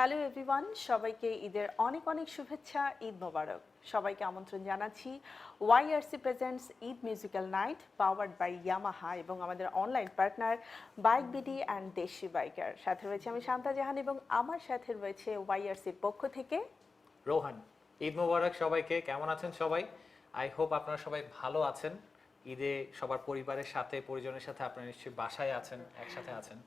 Hello everyone, সবাইকে ঈদের অনেক অনেক শুভেচ্ছা। ঈদ মোবারক। সবাইকে আমন্ত্রণ জানাচ্ছি YRC presents Eid musical night powered by Yamaha এবং আমাদের online partner bike BD and Deshi biker. সাথে রয়েছে আমি শান্তা জাহান এবং আমার সাথে রয়েছে ওয়াইআরসির পক্ষ থেকে রোহান। ঈদ মোবারক সবাইকে। কেমন আছেন সবাই? আই হোপ আপনারা সবাই ভালো আছেন। ঈদে সবার পরিবারের সাথে পরিজনের সাথে আপনারা নিশ্চয়ই বাসায় আছেন, একসাথে আছেন।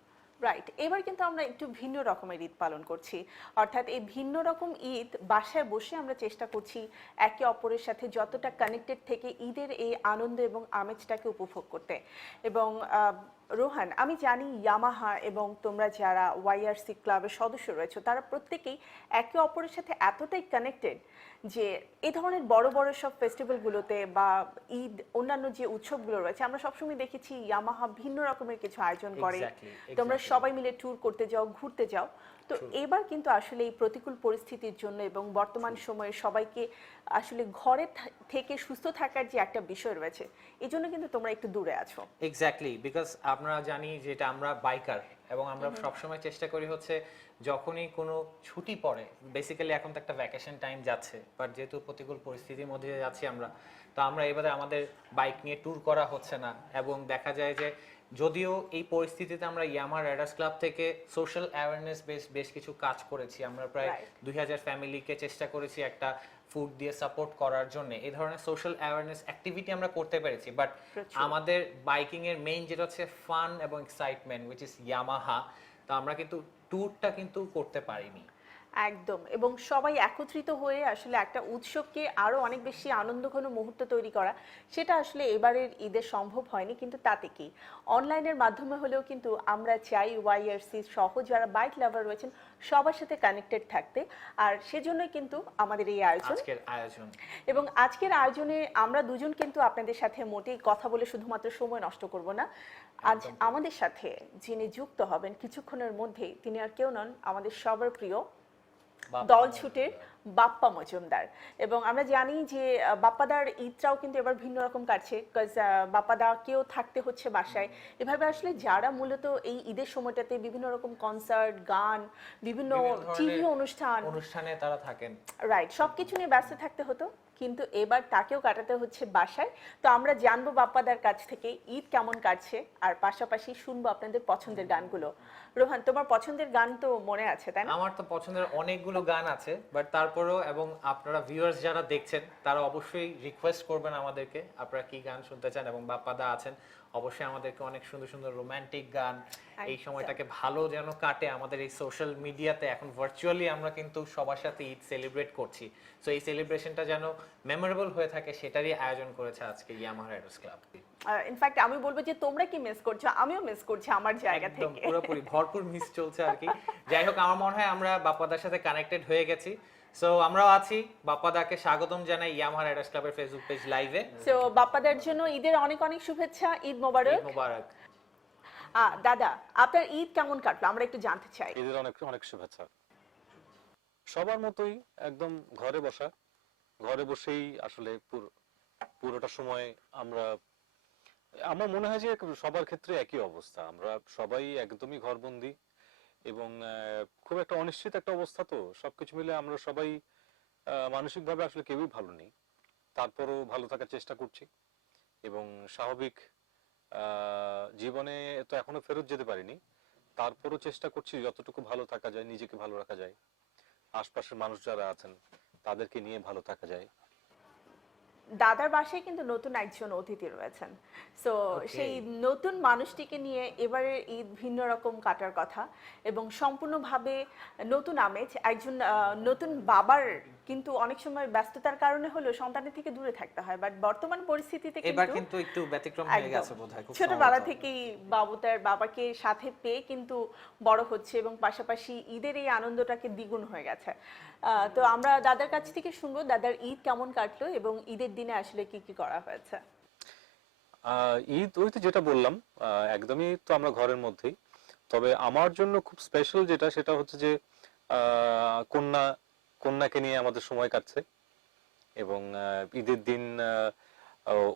রাইট। এবার কিন্তু আমরা একটু ভিন্ন রকমের ঈদ পালন করছি, অর্থাৎ এই ভিন্ন রকম ঈদ বাসায় বসে আমরা চেষ্টা করছি একে অপরের সাথে যতটা কানেক্টেড থেকে ঈদের এই আনন্দ এবং আমেজটাকে উপভোগ করতে। এবং রোহান, আমি জানি ইয়ামাহা এবং তোমরা যারা ওয়াইআরসি ক্লাবের সদস্য রয়েছে তারা প্রত্যেকেই একে অপরের সাথে এতটাই কানেক্টেড যে এই ধরনের বড় বড় সব ফেস্টিভ্যালগুলোতে বা ঈদ অন্যান্য যে উৎসবগুলো রয়েছে আমরা সবসময় দেখেছি ইয়ামাহা ভিন্ন রকমের কিছু আয়োজন করে। তোমরা সবাই মিলে ট্যুর করতে যাও, ঘুরতে যাও। তো এবার কিন্তু আসলে এই প্রতিকূল পরিস্থিতির জন্য এবং বর্তমান সময়ে সবাইকে আসলে ঘরে থেকে সুস্থ থাকার যে একটা বিষয় রয়েছে, এই জন্য কিন্তু তোমরা একটু দূরে আছো। এক্স্যাক্টলি, বিকজ আমরা জানি যেটা আমরা বাইকার এবং আমরা সবসময় চেষ্টা করি হচ্ছে যখনই কোনো ছুটি পড়ে, বেসিক্যালি এখন তো একটা ভ্যাকেশন টাইম যাচ্ছে, বাট যেহেতু প্রতিকূল পরিস্থিতির মধ্যে যাচ্ছি আমরা, তো আমরা এবারে আমাদের বাইক নিয়ে ট্যুর করা হচ্ছে না। এবং দেখা যায় যে যদিও এই পরিস্থিতিতে আমরা ইয়ামাহা রাইডার্স ক্লাব থেকে সোশ্যাল অ্যাওয়ারনেস বেশ কিছু কাজ করেছি। আমরা প্রায় 2000 ফ্যামিলিকে চেষ্টা করেছি একটা ফুড দিয়ে সাপোর্ট করার জন্য। এই ধরনের সোশ্যাল অ্যাওয়ারনেস অ্যাক্টিভিটি আমরা করতে পেরেছি, বাট আমাদের বাইকিং এর মেইন যেটা হচ্ছে ফান এবং এক্সাইটমেন্ট হুইচ ইজ ইয়ামাহা, তো আমরা কিন্তু ট্যুরটা কিন্তু করতে পারিনি। একদম। এবং সবাই একত্রিত হয়ে আসলে একটা উৎসবকে আরো অনেক বেশি আনন্দঘন মুহূর্ত তৈরি করা, সেটা আসলে এবারের ঈদে সম্ভব হয়নি। কিন্তু তাতে কি, অনলাইনের মাধ্যমে হলেও কিন্তু আমরা চাই ওয়াইআরসি সহ যারা বাইক লাভার রয়েছেন সবার সাথে কানেক্টেড থাকতে। আর সেজন্যই কিন্তু আমাদের এই আয়োজন। এবং আজকের আয়োজনে আমরা দুজন কিন্তু আপনাদের সাথে মোটেই কথা বলে শুধুমাত্র সময় নষ্ট করব না। আজ আমাদের সাথে যিনি যুক্ত হবেন কিছুক্ষণের মধ্যেই, তিনি আর কেউ নন, আমাদের সবার প্রিয় দল ছুটের বাপ্পা মজুমদার। এবং আমরা জানি যে বাপ্পাদার ঈদটাও কিন্তু এবার ভিন্ন রকম কাটছে, বিকজ বাপ্পাদাকেও থাকতে হচ্ছে বাসায়। এভাবে আসলে যারা মূলত এই ঈদের সময়টাতে বিভিন্ন রকম কনসার্ট, গান, বিভিন্ন টিভি অনুষ্ঠানে তারা থাকেন, রাইট, সবকিছু নিয়ে ব্যস্ত থাকতে হতো, কিন্তু এবার তাকেও কাটাতে হচ্ছে বাসায়। তো আমরা জানবো বাপ্পাদার কাছ থেকে ঈদ কেমন কাটছে, আর পাশাপাশি শুনবো আপনাদের পছন্দের গানগুলো। রোহান, তোমার পছন্দের গান তো মনে আছে, তাই না? আমার তো পছন্দের অনেকগুলো গান আছে, বাট তারপরেও এবং আপনারা ভিউয়ার্স যারা দেখছেন তারা অবশ্যই রিকোয়েস্ট করবেন আমাদেরকে আপনারা কি গান শুনতে চান। এবং বাপ্পাদা আছেন, অবশ্যই আমাদেরকে অনেক সুন্দর সুন্দর রোমান্টিক গান, এই সময়টাকে ভালো যেন কাটে আমাদের এই সোশ্যাল মিডিয়াতে। এখন ভার্চুয়ালি আমরা কিন্তু সবার সাথে ঈদ সেলিব্রেট করছি, সো এই সেলিব্রেশনটা যেন মেমোরেবল হয়ে থাকে সেটারই আয়োজন করেছে আজকে ইয়ামাহা রাইডার্স ক্লাব। ইনফ্যাক্ট আমি বলবো যে তোমরা কি মিস করছো, আমিও মিস করছি আমার জায়গা থেকে। পুরোপুরি ভরপুর মিস চলছে আর কি। যাই হোক, আমার মনে হয় আমরা বাপ্পাদার সাথে কানেক্টেড হয়ে গেছি। সো আমরাও আছি। বাপ্পাদাকে স্বাগতম জানাই ইয়ামাহা রাইডার্স ক্লাবের ফেসবুক পেজ লাইভে। সো বাপ্পাদার জন্য ঈদের অনেক অনেক শুভেচ্ছা। ঈদ মোবারক। ঈদ মোবারক। দাদা, আপনার ঈদ কেমন কাটলো আমরা একটু জানতে চাই। ঈদের অনেক অনেক শুভেচ্ছা। সবার মতোই একদম ঘরে বসা, ঘরে বসেই আসলে পুরোটা সময় আমার মনে হয় যে সবার ক্ষেত্রে একই অবস্থা। আমরা সবাই একদমই ঘরবন্দি এবং খুব একটা অনিশ্চিত একটা অবস্থা, তো সবকিছু মিলে আমরা সবাই মানসিকভাবে আসলে কেউই ভালো নেই। তারপরও ভালো থাকার চেষ্টা করছি এবং স্বাভাবিক জীবনে তো এখনো ফেরত যেতে পারিনি, তারপরও চেষ্টা করছি যতটুকু ভালো থাকা যায়, নিজেকে ভালো রাখা যায়, আশপাশের মানুষ যারা আছেন তাদেরকে নিয়ে ভালো থাকা যায়। দাদার বাসায় কিন্তু নতুন একজন অতিথি রয়েছেন, সো সেই নতুন মানুষটিকে নিয়ে এবারের ঈদ ভিন্ন রকম কাটার কথা এবং সম্পূর্ণভাবে নতুন আমেজ। একজন নতুন বাবার কিন্তু অনেক সময় ব্যস্ততার কারণে হলেও সন্তানের থেকে দূরে থাকতে হয়, বাট বর্তমান পরিস্থিতিতে এবার কিন্তু একটু ব্যতিক্রম হয়ে গেছে বোধহয়। ছোটবেলা থেকেই বাবু তার বাবাকে সাথে পেয়ে কিন্তু বড় হচ্ছে এবং পাশাপাশি ঈদের এই আনন্দটাকে দ্বিগুণ হয়ে গেছে। তো আমরা দাদার কাছ থেকে শুনবো দাদার ঈদ কেমন কাটলো এবং ঈদের দিনে আসলে কি কি করা হয়েছে। ঈদ ওই তো যেটা বললাম, একদমই তো আমরা ঘরের মধ্যেই। তবে আমার জন্য খুব স্পেশাল যেটা, সেটা হচ্ছে যে কন্যাকে নিয়ে আমাদের সময় কাটছে এবং ঈদের দিন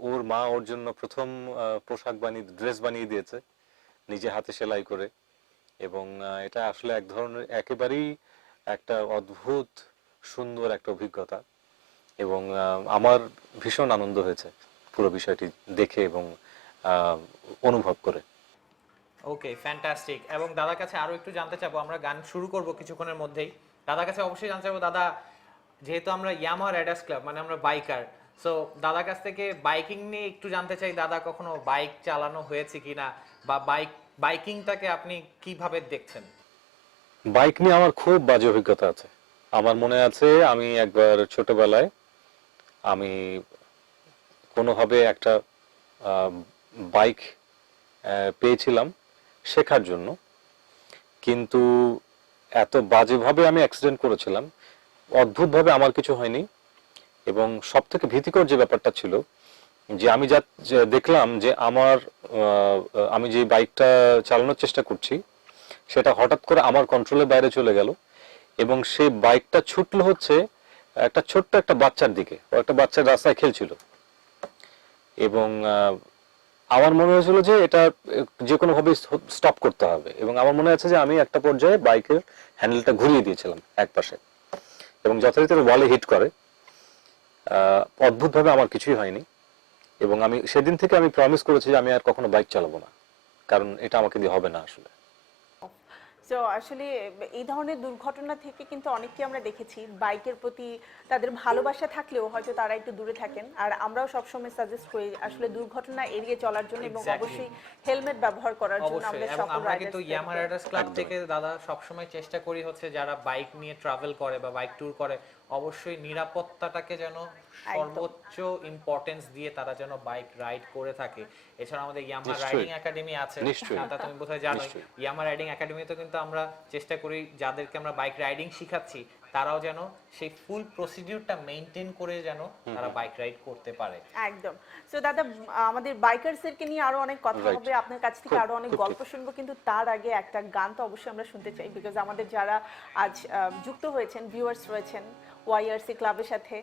ওর মা ওর জন্য প্রথম ড্রেস বানিয়ে দিয়েছে নিজে হাতে সেলাই করে। এবং এটা আসলে এক ধরনের একেবারেই একটা অদ্ভুত সুন্দর একটা অভিজ্ঞতা, এবং আমার ভীষণ আনন্দ হয়েছে পুরো বিষয়টি দেখে এবং অনুভব করে। ওকে, ফ্যান্টাস্টিক। এবং দাদার কাছে আরো একটু জানতে চাবো, আমরা গান শুরু করব কিছুক্ষণের মধ্যেই। দাদার কাছে অবশ্যই জানতে চাবো দাদা, যেহেতু আমরা ইয়ামাহা রাইডার্স ক্লাব মানে আমরা বাইকার, সো দাদার কাছ থেকে বাইকিং নিয়ে একটু জানতে চাই, দাদা কখনো বাইক চালানো হয়েছে কিনা, বা বাইকিংটাকে আপনি কিভাবে দেখছেন? বাইক নিয়ে আমার খুব বাজে অভিজ্ঞতা আছে। আমার মনে আছে আমি একবার ছোটবেলায় আমি কোনোভাবে একটা বাইক পেয়েছিলাম শেখার জন্য, কিন্তু এত বাজেভাবে আমি অ্যাক্সিডেন্ট করেছিলাম, অদ্ভুতভাবে আমার কিছু হয়নি। এবং সব থেকে ভীতিকর যে ব্যাপারটা ছিল যে আমি যে দেখলাম যে আমি যে বাইকটা চালানোর চেষ্টা করছি সেটা হঠাৎ করে আমার কন্ট্রোলের বাইরে চলে গেল, এবং সেই বাইকটা ছুটলো হচ্ছে একটা ছোট্ট একটা বাচ্চার দিকে। ও একটা বাচ্চার রাস্তায় খেলছিল, এবং আমার মনে হয়েছিল যে এটা যে কোনো ভাবে স্টপ করতে হবে, এবং আমার মনে আছে যে আমি একটা পর্যায়ে বাইকের হ্যান্ডেলটা ঘুরিয়ে দিয়েছিলাম এক পাশে, এবং যথারীতি ওয়ালে হিট করে। অদ্ভুতভাবে আমার কিছুই হয়নি, এবং আমি সেদিন থেকে আমি প্রমিস করেছি যে আমি আর কখনো বাইক চালাবো না, কারণ এটা আমাকে দিয়ে হবে না আসলে। তো আসলে এই ধরনের দুর্ঘটনা থেকে কিন্তু অনেককে আমরা দেখেছি বাইকের প্রতি তাদের ভালোবাসা থাকলেও হয়তো তারা একটু দূরে থাকেন, আর আমরাও সবসময় সাজেস্ট করি আসলে দুর্ঘটনা এড়িয়ে চলার জন্য এবং Exactly. অবশ্যই হেলমেট ব্যবহার করার জন্য অবশ্যই। আমরা এবং সকল আমরা কিন্তু রাইডার্স ইয়ামাহা রাইডার্স ক্লাব থেকে দাদা সবসময় চেষ্টা করি হচ্ছে যারা বাইক নিয়ে ট্রাভেল করে বা বাইক ট্যুর করে অবশ্যই নিরাপত্তাটাকে যেন সর্বোচ্চ ইম্পর্টেন্স দিয়ে তারা যেন বাইক রাইড করে থাকে। এছাড়া আমাদের ইয়ামাহা রাইডিং একাডেমি আছে, তা তুমি বোধহয় জানো। ইয়ামাহা রাইডিং একাডেমিতে কিন্তু আমরা চেষ্টা করি যাদেরকে আমরা বাইক রাইডিং শিখাচ্ছি তারাও যেন সেই ফুল প্রসিডিউরটা মেইনটেইন করে যেন তারা বাইক রাইড করতে পারে। একদম। সো দাদা, আমাদের বাইকারসদেরকে নিয়ে আরো অনেক কথা হবে, আপনার কাছ থেকে আরো অনেক গল্প শুনবো, কিন্তু তার আগে একটা গান তো অবশ্যই আমরা শুনতে চাই, বিকজ আমাদের যারা আজ যুক্ত হয়েছেন, ভিউয়ার্স রয়েছেন ওয়াইআরসি ক্লাবের সাথে,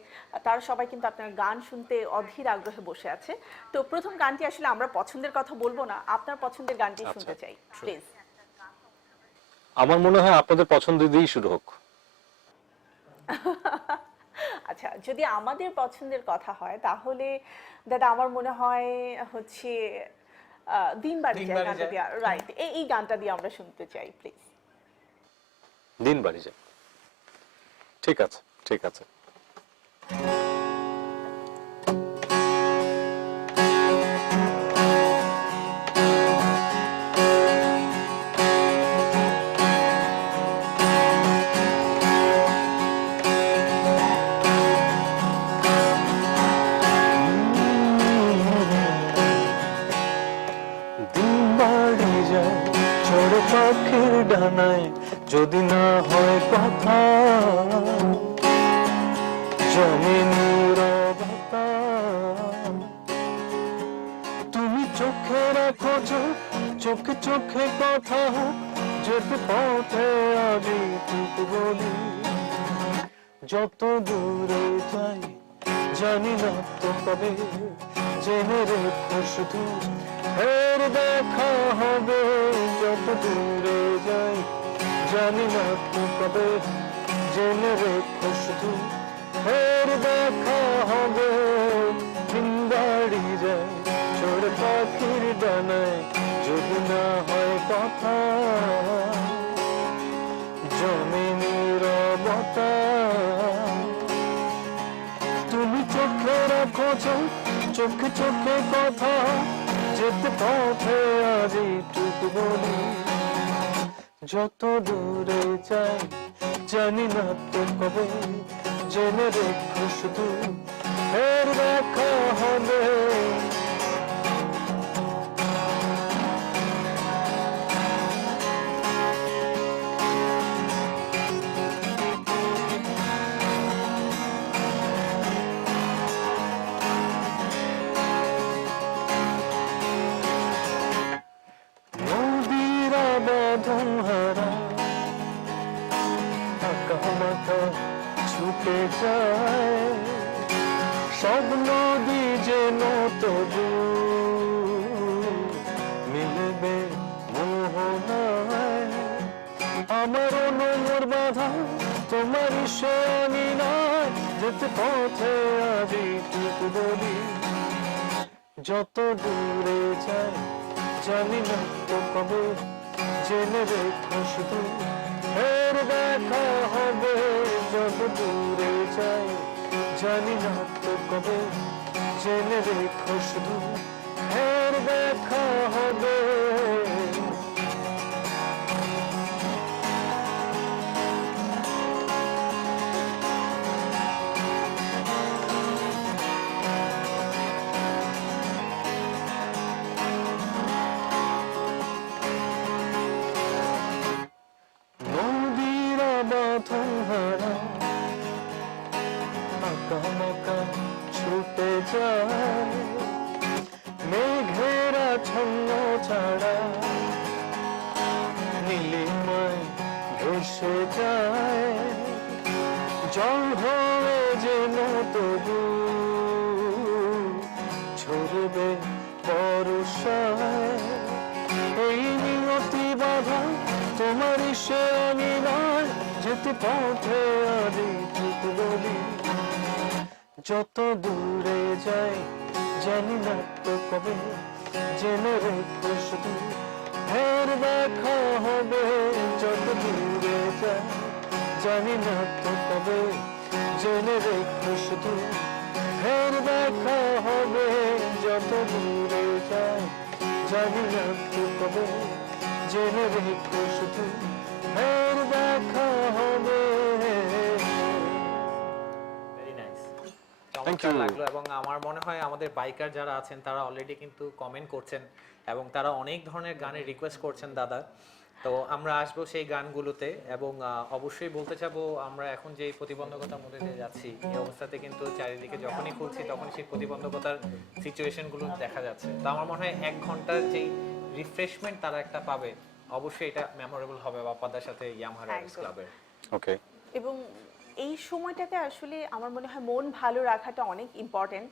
তারা সবাই কিন্তু আপনার গান শুনতে অধীর আগ্রহে বসে আছে। তো প্রথম গানটি আসলে আমরা পছন্দের কথা বলবো না, আপনার পছন্দের গানটি শুনতে চাই প্লিজ। আমার মনে হয় আপনাদের পছন্দ দিয়েই শুরু হোক। আচ্ছা, যদি আমাদের পছন্দের কথা হয় তাহলে দাদা আমার মনে হয় হচ্ছে দিন বাড়ি যায় গানটা দিয়ে, রাইট, এই গানটা দিয়ে আমরা শুনতে চাই প্লিজ। দিন বাড়ি যায়, ঠিক আছে ঠিক আছে। পাখির ডানায় যদি না হয় কথা, জমে নীরবতা, তুমি চোখে রাখো চোখে চোখে কথা, যেতে পথে আজি টুকু বলি, যত দূরে যাই জানি না তো কবে, জেনে রেখো শুধু ফের দেখা হবে, যত দূরে যাই জানি না তো কবে, জেনে রেখো শুধু ফের দেখা হবে, দিন বাড়ি যায় ছোড় পাখির ডানায় যদি না হয় কথা, জমে নীরবতা, তুমি চোখে রাখো চোখে চোখে কথা, যেতে পথে আজ টুকু বলি, যত দূরে যাই জানি না তো কবে, জেনে রেখো শুধু ফের দেখা হবে। ছুটে যায় সব নদী যেন তবু মিলবে মোহনায়, আমার নোংর বাধা তোমার সে আমি নয়, যেতে পথে আজি টুকু বলি, যত দূরে যাই জানি না তো কবে, জেনে রেখো শুধু ফের দেখা হবে। যত দূরে যাই জানি না তো কবে, জেনে রেখো শুধু ফের দেখা হবে। নদীরা বাঁধন হারা আঁকা ছুটে যায়, মেঘেরা ছন্ন ছাড়া নীলিমায় ভেসে যায়, জল হয়ে যেন তবু ছড়বে বর্ষায়। এই নিয়তি বাধা তোমারই সে আমি নয়, যেতে পথে আদি ঠিক বলি, যত দূরে যাই জানি না তো কবে, জেনে রেখো শুধু ফের দেখা হবে। যত দূরে যাই জানি না তো কবে, জেনে রেখো শুধু ফের দেখা হবে। যত দূরে যাই জানি না তো কবে, জেনে রেখো শুধু ফের দেখা হবে। ভেরি নাইস, Thank চমৎকার you. লাগলো। এবং আমার মনে হয় আমাদের বাইকার যারা আছেন তারা অলরেডি কিন্তু কমেন্ট করছেন এবং তারা অনেক ধরনের গানের রিকোয়েস্ট করছেন দাদা। তো আমরা আসবো সেই গানগুলোতে এবং অবশ্যই বলতে চাবো আমরা এখন যে প্রতিবন্ধকতার মধ্যে দিয়ে যাচ্ছি এই অবস্থাতে কিন্তু চারিদিকে যখনই খুলছি তখন সেই প্রতিবন্ধকতার সিচুয়েশনগুলো দেখা যাচ্ছে। তো আমার মনে হয় 1 ঘন্টার যেই রিফ্রেশমেন্ট তারা একটা পাবে, অবশ্যই এটা মেমোরেবল হবে বাপ্পাদার সাথে ইয়ামাহা রাইডার্স একদম। ক্লাবের। ওকে, এবং এই সময়টাতে আসলে আমার মনে হয় মন ভালো রাখাটা অনেক ইম্পর্টেন্ট।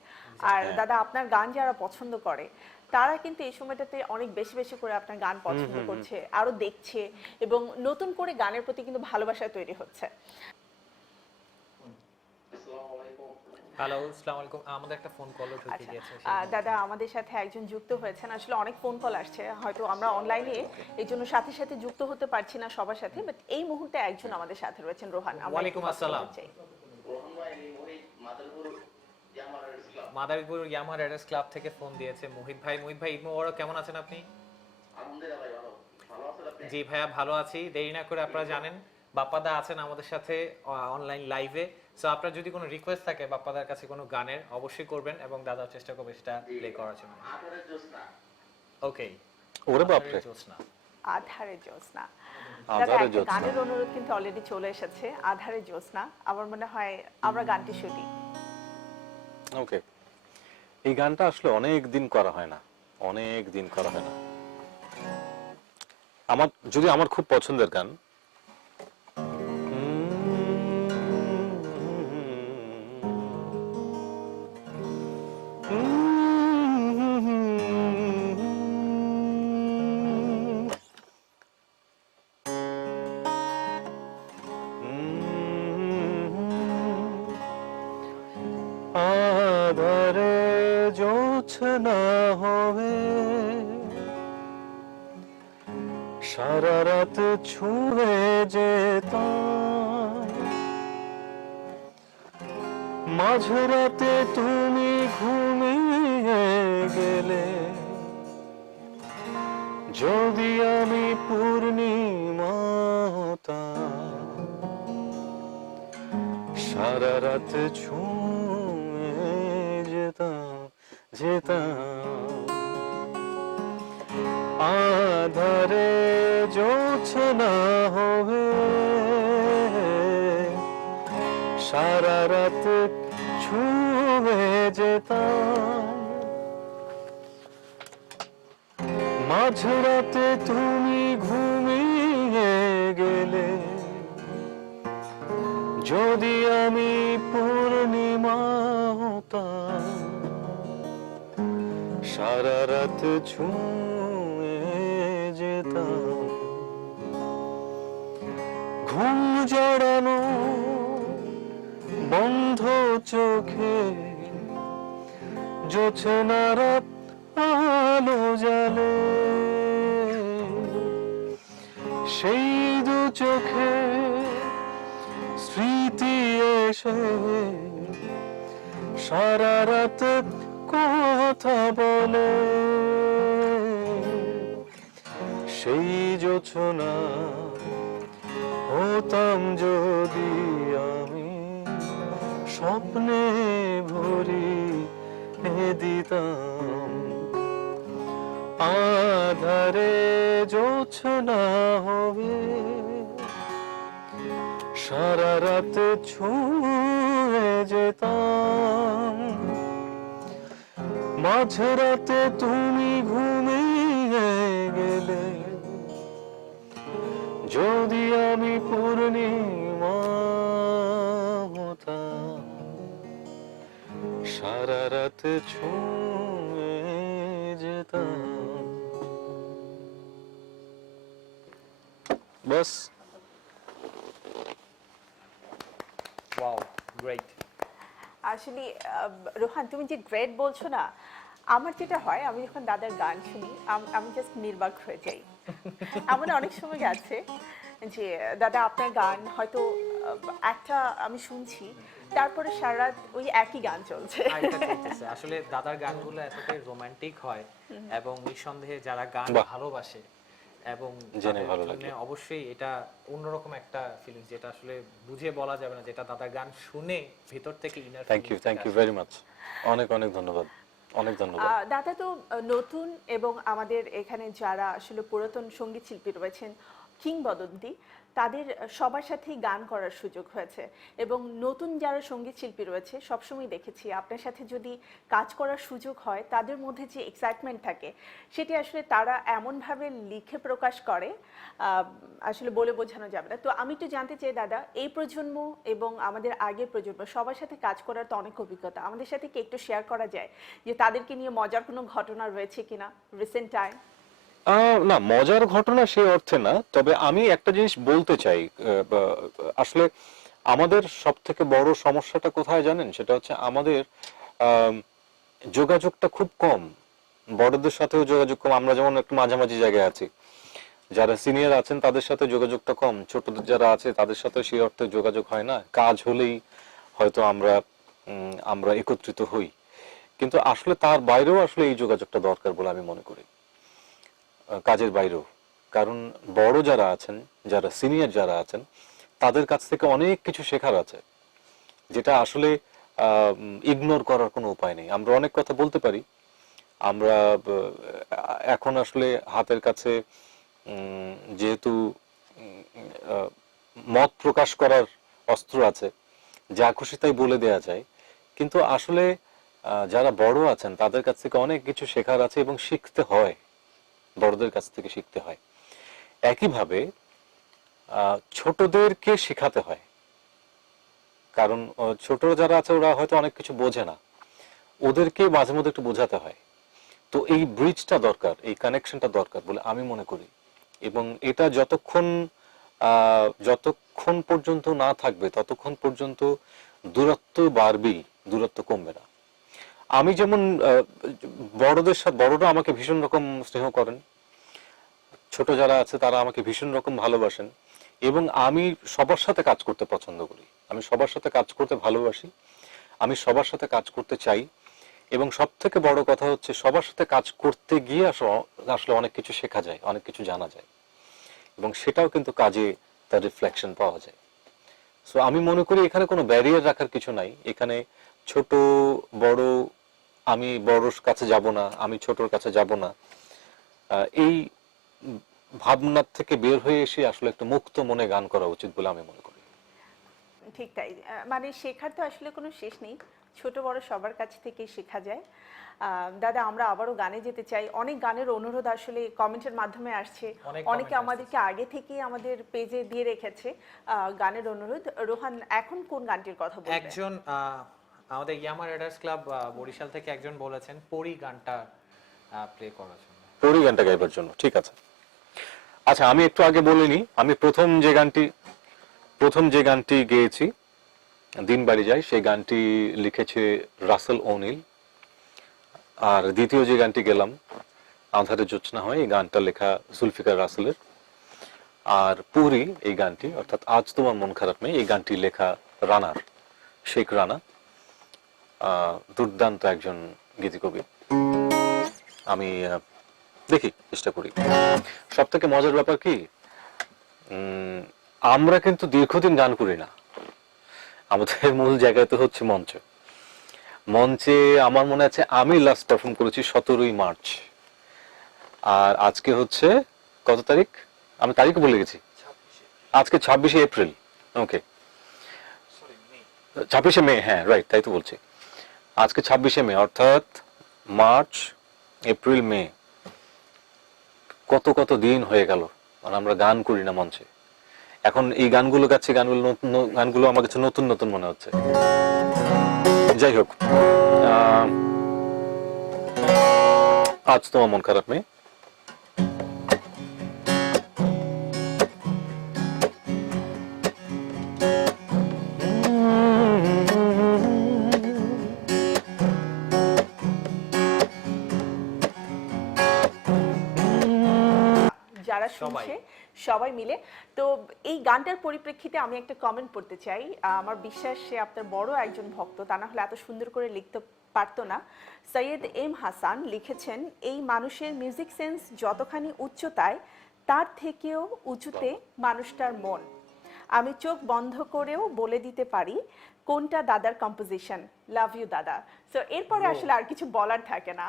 আর দাদা আপনার গান যারা পছন্দ করে তারা কিন্তু এই সময়টাতে অনেক বেশি বেশি করে আপনার গান পছন্দ করছে, আরো দেখছে এবং নতুন করে গানের প্রতি কিন্তু ভালোবাসা তৈরি হচ্ছে। হ্যালো, আসসালামু আলাইকুম। আমাদের একটা ফোন কলও ঢুকে আচ্ছা, গিয়েছে। দাদা আমাদের সাথে একজন যুক্ত হয়েছেন। আসলে অনেক ফোন কল আসছে, হয়তো আমরা অনলাইনে এই জন্য সাথে সাথে যুক্ত হতে পারছি না সবার সাথে, বাট এই মুহূর্তে একজন আমাদের সাথে রয়েছেন, রোহান। আমরা ওয়ালাইকুম একটু কথা আসসালাম। বলতে চাই। মাদারীপুর ইয়ামাহা রাইডার্স ক্লাব থেকে ফোন দিয়েছে মুহিত ভাই। মুহিত ভাই, ঈদ মোবারক, কেমন আছেন আপনি? জি ভাইয়া, ভালো আছি। দেরি না করে আপনারা জানেন বাপ্পাদা আছেন আমাদের সাথে অনলাইন লাইভে। সো আপনার যদি কোনো রিকোয়েস্ট থাকে বাপ্পাদার কাছে কোনো গানের, অবশ্যই করবেন এবং দাদা চেষ্টা করবে সেটা প্লে করার জন্য। ওকে, ওরে বাপরে, জোসনা। আধারে জ্যোৎস্না। আধারে দাদা একটা জ্যোৎস্না। গানের অনুরোধ কিন্তু অলরেডি চলে এসেছে, আধারে জ্যোৎস্না। আমার মনে হয় আমরা গানটি শুনি। ওকে। এই গানটা আসলে অনেক দিন করা হয় না, অনেক দিন করা হয় না। আমার খুব পছন্দের গান। আধারে জোছনা হবে, সারা রাত ছুঁয়ে যেতাম, মাঝরাতে তুমি ঘুমিয়ে গেলে, যদি আমি পূর্ণিমা হতাম, সারা রাত ছুঁয়ে যেতাম। আধারে জোছনা হবে, সারা রাত ছুঁয়ে যেতাম, মাঝরাতে তুমি ঘুমিয়ে গেলে, যদি আমি পূর্ণিমা হতাম, সারা রাত ছুঁয়ে যেতাম। জড়ানো বন্ধ চোখে জোছনার আলো জালে, সেই দু চোখে স্মৃতি এসে সারা রাত কথা বলে, সেই জোছনা হতাম যদি আমি, স্বপ্নে ভরিয়ে দিতাম। আধারে জোছনা হবে, সারা রাত ছুঁয়ে যেতাম। মাঝরাতে তুমি ঘুমিয়ে গেলে, যদি আমি পূর্ণিমা হতাম, সারা রাত ছুঁয়ে যেতাম। বাস। Wow, great. আসলে রোহান, তুমি যে গ্রেট বলছো না, আমার যেটা হয়, আমি যখন দাদার গান শুনি আমি জাস্ট নির্বাক হয়ে যাই। এমন অনেক সময় গেছে যে দাদা আপনার গান হয়তো একটা আমি শুনছি, তারপরে সারা রাত ওই একই গান চলছে। আরেকটা চলতেছে। আসলে দাদার গানগুলো এতটাই রোমান্টিক হয় এবং নিঃসন্দেহে যারা গান বাহ। ভালোবাসে এবং জেনে তাদের ভালো জন্য লাগলো। অবশ্যই এটা অন্যরকম একটা ফিলিংস, যেটা আসলে বুঝিয়ে বলা যাবে না, যেটা দাদার গান শুনে ভিতর থেকে inner thank you very much. অনেক অনেক ধন্যবাদ, অনেক ধন্যবাদ। দাদা তো নতুন এবং আমাদের এখানে যারা আসলে পুরাতন সঙ্গীত শিল্পী রয়েছেন, কিংবদন্তি, তাদের সবার সাথেই গান করার সুযোগ হয়েছে এবং নতুন যারা সঙ্গীত শিল্পী রয়েছে সবসময় দেখেছি আপনার সাথে যদি কাজ করার সুযোগ হয়, তাদের মধ্যে যে এক্সাইটমেন্ট থাকে সেটি আসলে তারা এমনভাবে লিখে প্রকাশ করে, আসলে বলে বোঝানো যাবে না। তো আমি একটু জানতে চাই দাদা, এই প্রজন্ম এবং আমাদের আগের প্রজন্ম সবার সাথে কাজ করার তো অনেক অভিজ্ঞতা, আমাদের সাথে কি একটু শেয়ার করা যায় যে তাদেরকে নিয়ে মজার কোনো ঘটনা রয়েছে কিনা রিসেন্ট টাইম? না, মজার ঘটনা সেই অর্থে না, তবে আমি একটা জিনিস বলতে চাই। আসলে আমাদের সব থেকে বড় সমস্যাটা কোথায় জানেন? সেটা হচ্ছে আমাদের যোগাযোগটা খুব কম, বড়দের সাথেও যোগাযোগ কম। আমরা যেমন একটু মাঝামাঝি জায়গায় আছি, যারা সিনিয়র আছেন তাদের সাথে যোগাযোগটা কম, ছোটদের যারা আছে তাদের সাথে সেই অর্থে যোগাযোগ হয় না। কাজ হলেই হয়তো আমরা একত্রিত হই, কিন্তু আসলে তার বাইরেও আসলে এই যোগাযোগটা দরকার বলে আমি মনে করি, কাজের বাইরেও। কারণ বড় যারা আছেন, যারা সিনিয়র যারা আছেন, তাদের কাছ থেকে অনেক কিছু শেখার আছে, যেটা আসলে ইগনোর করার কোনো উপায় নেই। আমরা অনেক কথা বলতে পারি, আমরা এখন আসলে হাতের কাছে যেহেতু মত প্রকাশ করার অস্ত্র আছে, যা খুশি তাই বলে দেয়া যায়, কিন্তু আসলে যারা বড় আছেন তাদের কাছ থেকে অনেক কিছু শেখার আছে এবং শিখতে হয়, বড়দের কাছ থেকে শিখতে হয়। একইভাবে ছোটদেরকে শেখাতে হয়, কারণ ছোট যারা আছে ওরা হয়তো অনেক কিছু বোঝে না, ওদেরকে মাঝে মধ্যে একটু বোঝাতে হয়। তো এই ব্রিজটা দরকার, এই কানেকশনটা দরকার বলে আমি মনে করি, এবং এটা যতক্ষণ পর্যন্ত না থাকবে ততক্ষণ পর্যন্ত দূরত্ব বাড়বেই, দূরত্ব কমবে না। আমি যেমন বড়দের সাথে, বড়রা আমাকে ভীষণ রকম স্নেহ করেন, ছোট যারা আছে তারা আমাকে ভীষণ রকম ভালোবাসেন, এবং আমি সবার সাথে কাজ করতে পছন্দ করি, আমি সবার সাথে কাজ করতে ভালোবাসি, আমি সবার সাথে কাজ করতে চাই। এবং সব থেকে বড় কথা হচ্ছে সবার সাথে কাজ করতে গিয়ে আসলে অনেক কিছু শেখা যায়, অনেক কিছু জানা যায়, এবং সেটাও কিন্তু কাজে তার রিফ্লেকশন পাওয়া যায়। সো আমি মনে করি এখানে কোনো ব্যারিয়ার রাখার কিছু নাই। এখানে ছোট বড়, আমি বড়র কাছে যাব না, আমি ছোটর কাছে যাব না, এই ভাবনার থেকে বের হয়ে এসে আসলে একটা মুক্ত মনে গান করা উচিত বলে আমি মনে করি। ঠিক তাই, মানে শেখার তো আসলে কোনো শেষ নেই, ছোট বড় সবার কাছ থেকেই শেখা যায়। দাদা, আমরা আবারও গানে যেতে চাই। অনেক গানের অনুরোধ আসলে কমেন্টের মাধ্যমে আসছে, অনেকে আমাদেরকে আগে থেকেই আমাদের পেজে দিয়ে রেখেছে গানের অনুরোধ। রোহান, এখন কোন গানটির কথা বলবেন? একজন আমাদের ইয়ামা রাইডার্স ক্লাব বরিশাল থেকে একজন বলেছেন পরি গানটা প্লে করার জন্য। পরি গানটা গাইবার জন্য, ঠিক আছে। আচ্ছা, আমি একটু আগে বলিনি, আমি প্রথম যে গানটি প্রথম যে গানটি গেয়েছি দিন বাড়ি যায়, সেই গানটি লিখেছে রাসেল ওনিল। আর দ্বিতীয় যে গানটি গেলাম আঁধারে জোছনা হয়, এই গানটা লেখা জুলফিকার রাসেলের। আর পুরি এই গানটি, অর্থাৎ আজ তোমার মন খারাপ নেই, এই গানটি লেখা রানার, শেখ রানা। দুর্দান্ত একজন গীতিকবি। আমি দেখি, চেষ্টা করি। সব থেকে মজার ব্যাপার কি, আমরা কিন্তু দীর্ঘদিন গান করি না। আমাদের মূল জায়গায় তো হচ্ছে মঞ্চ। মঞ্চে আমার মনে আছে আমি লাস্ট পারফর্ম করেছি 17ই মার্চ। আর আজকে হচ্ছে কত তারিখ, আমি তারিখ বলে গেছি, আজকে 26শে এপ্রিল। ওকে, 26শে মে, হ্যাঁ রাইট, তাই তো বলছি। আজকে 26শে মে, অর্থাৎ মার্চ, এপ্রিল, মে, কত কত দিন হয়ে গেল মানে আমরা গান করি না মঞ্চে। এখন এই গানগুলো গাচ্ছি, গানগুলো আমার কাছে নতুন নতুন মনে হচ্ছে। যাই হোক, আজ তোমার মন খারাপ নেই। যারা শুনছে সবাই মিলে। তো এই গানটার পরিপ্রেক্ষিতে আমি একটা কমেন্ট পড়তে চাই। আমার বিশ্বাস সে আপনার বড় একজন ভক্ত, তা না হলে এত সুন্দর করে লিখতে পারতো না। সৈয়দ এম হাসান লিখেছেন, এই মানুষের মিউজিক সেন্স যতখানি উচ্চতায়, তার থেকেও উঁচুতে মানুষটার মন। আমি চোখ বন্ধ করেও বলে দিতে পারি কোনটা দাদার কম্পোজিশন। লাভ ইউ দাদা। সো এরপরে আসলে আর কিছু বলার থাকে না।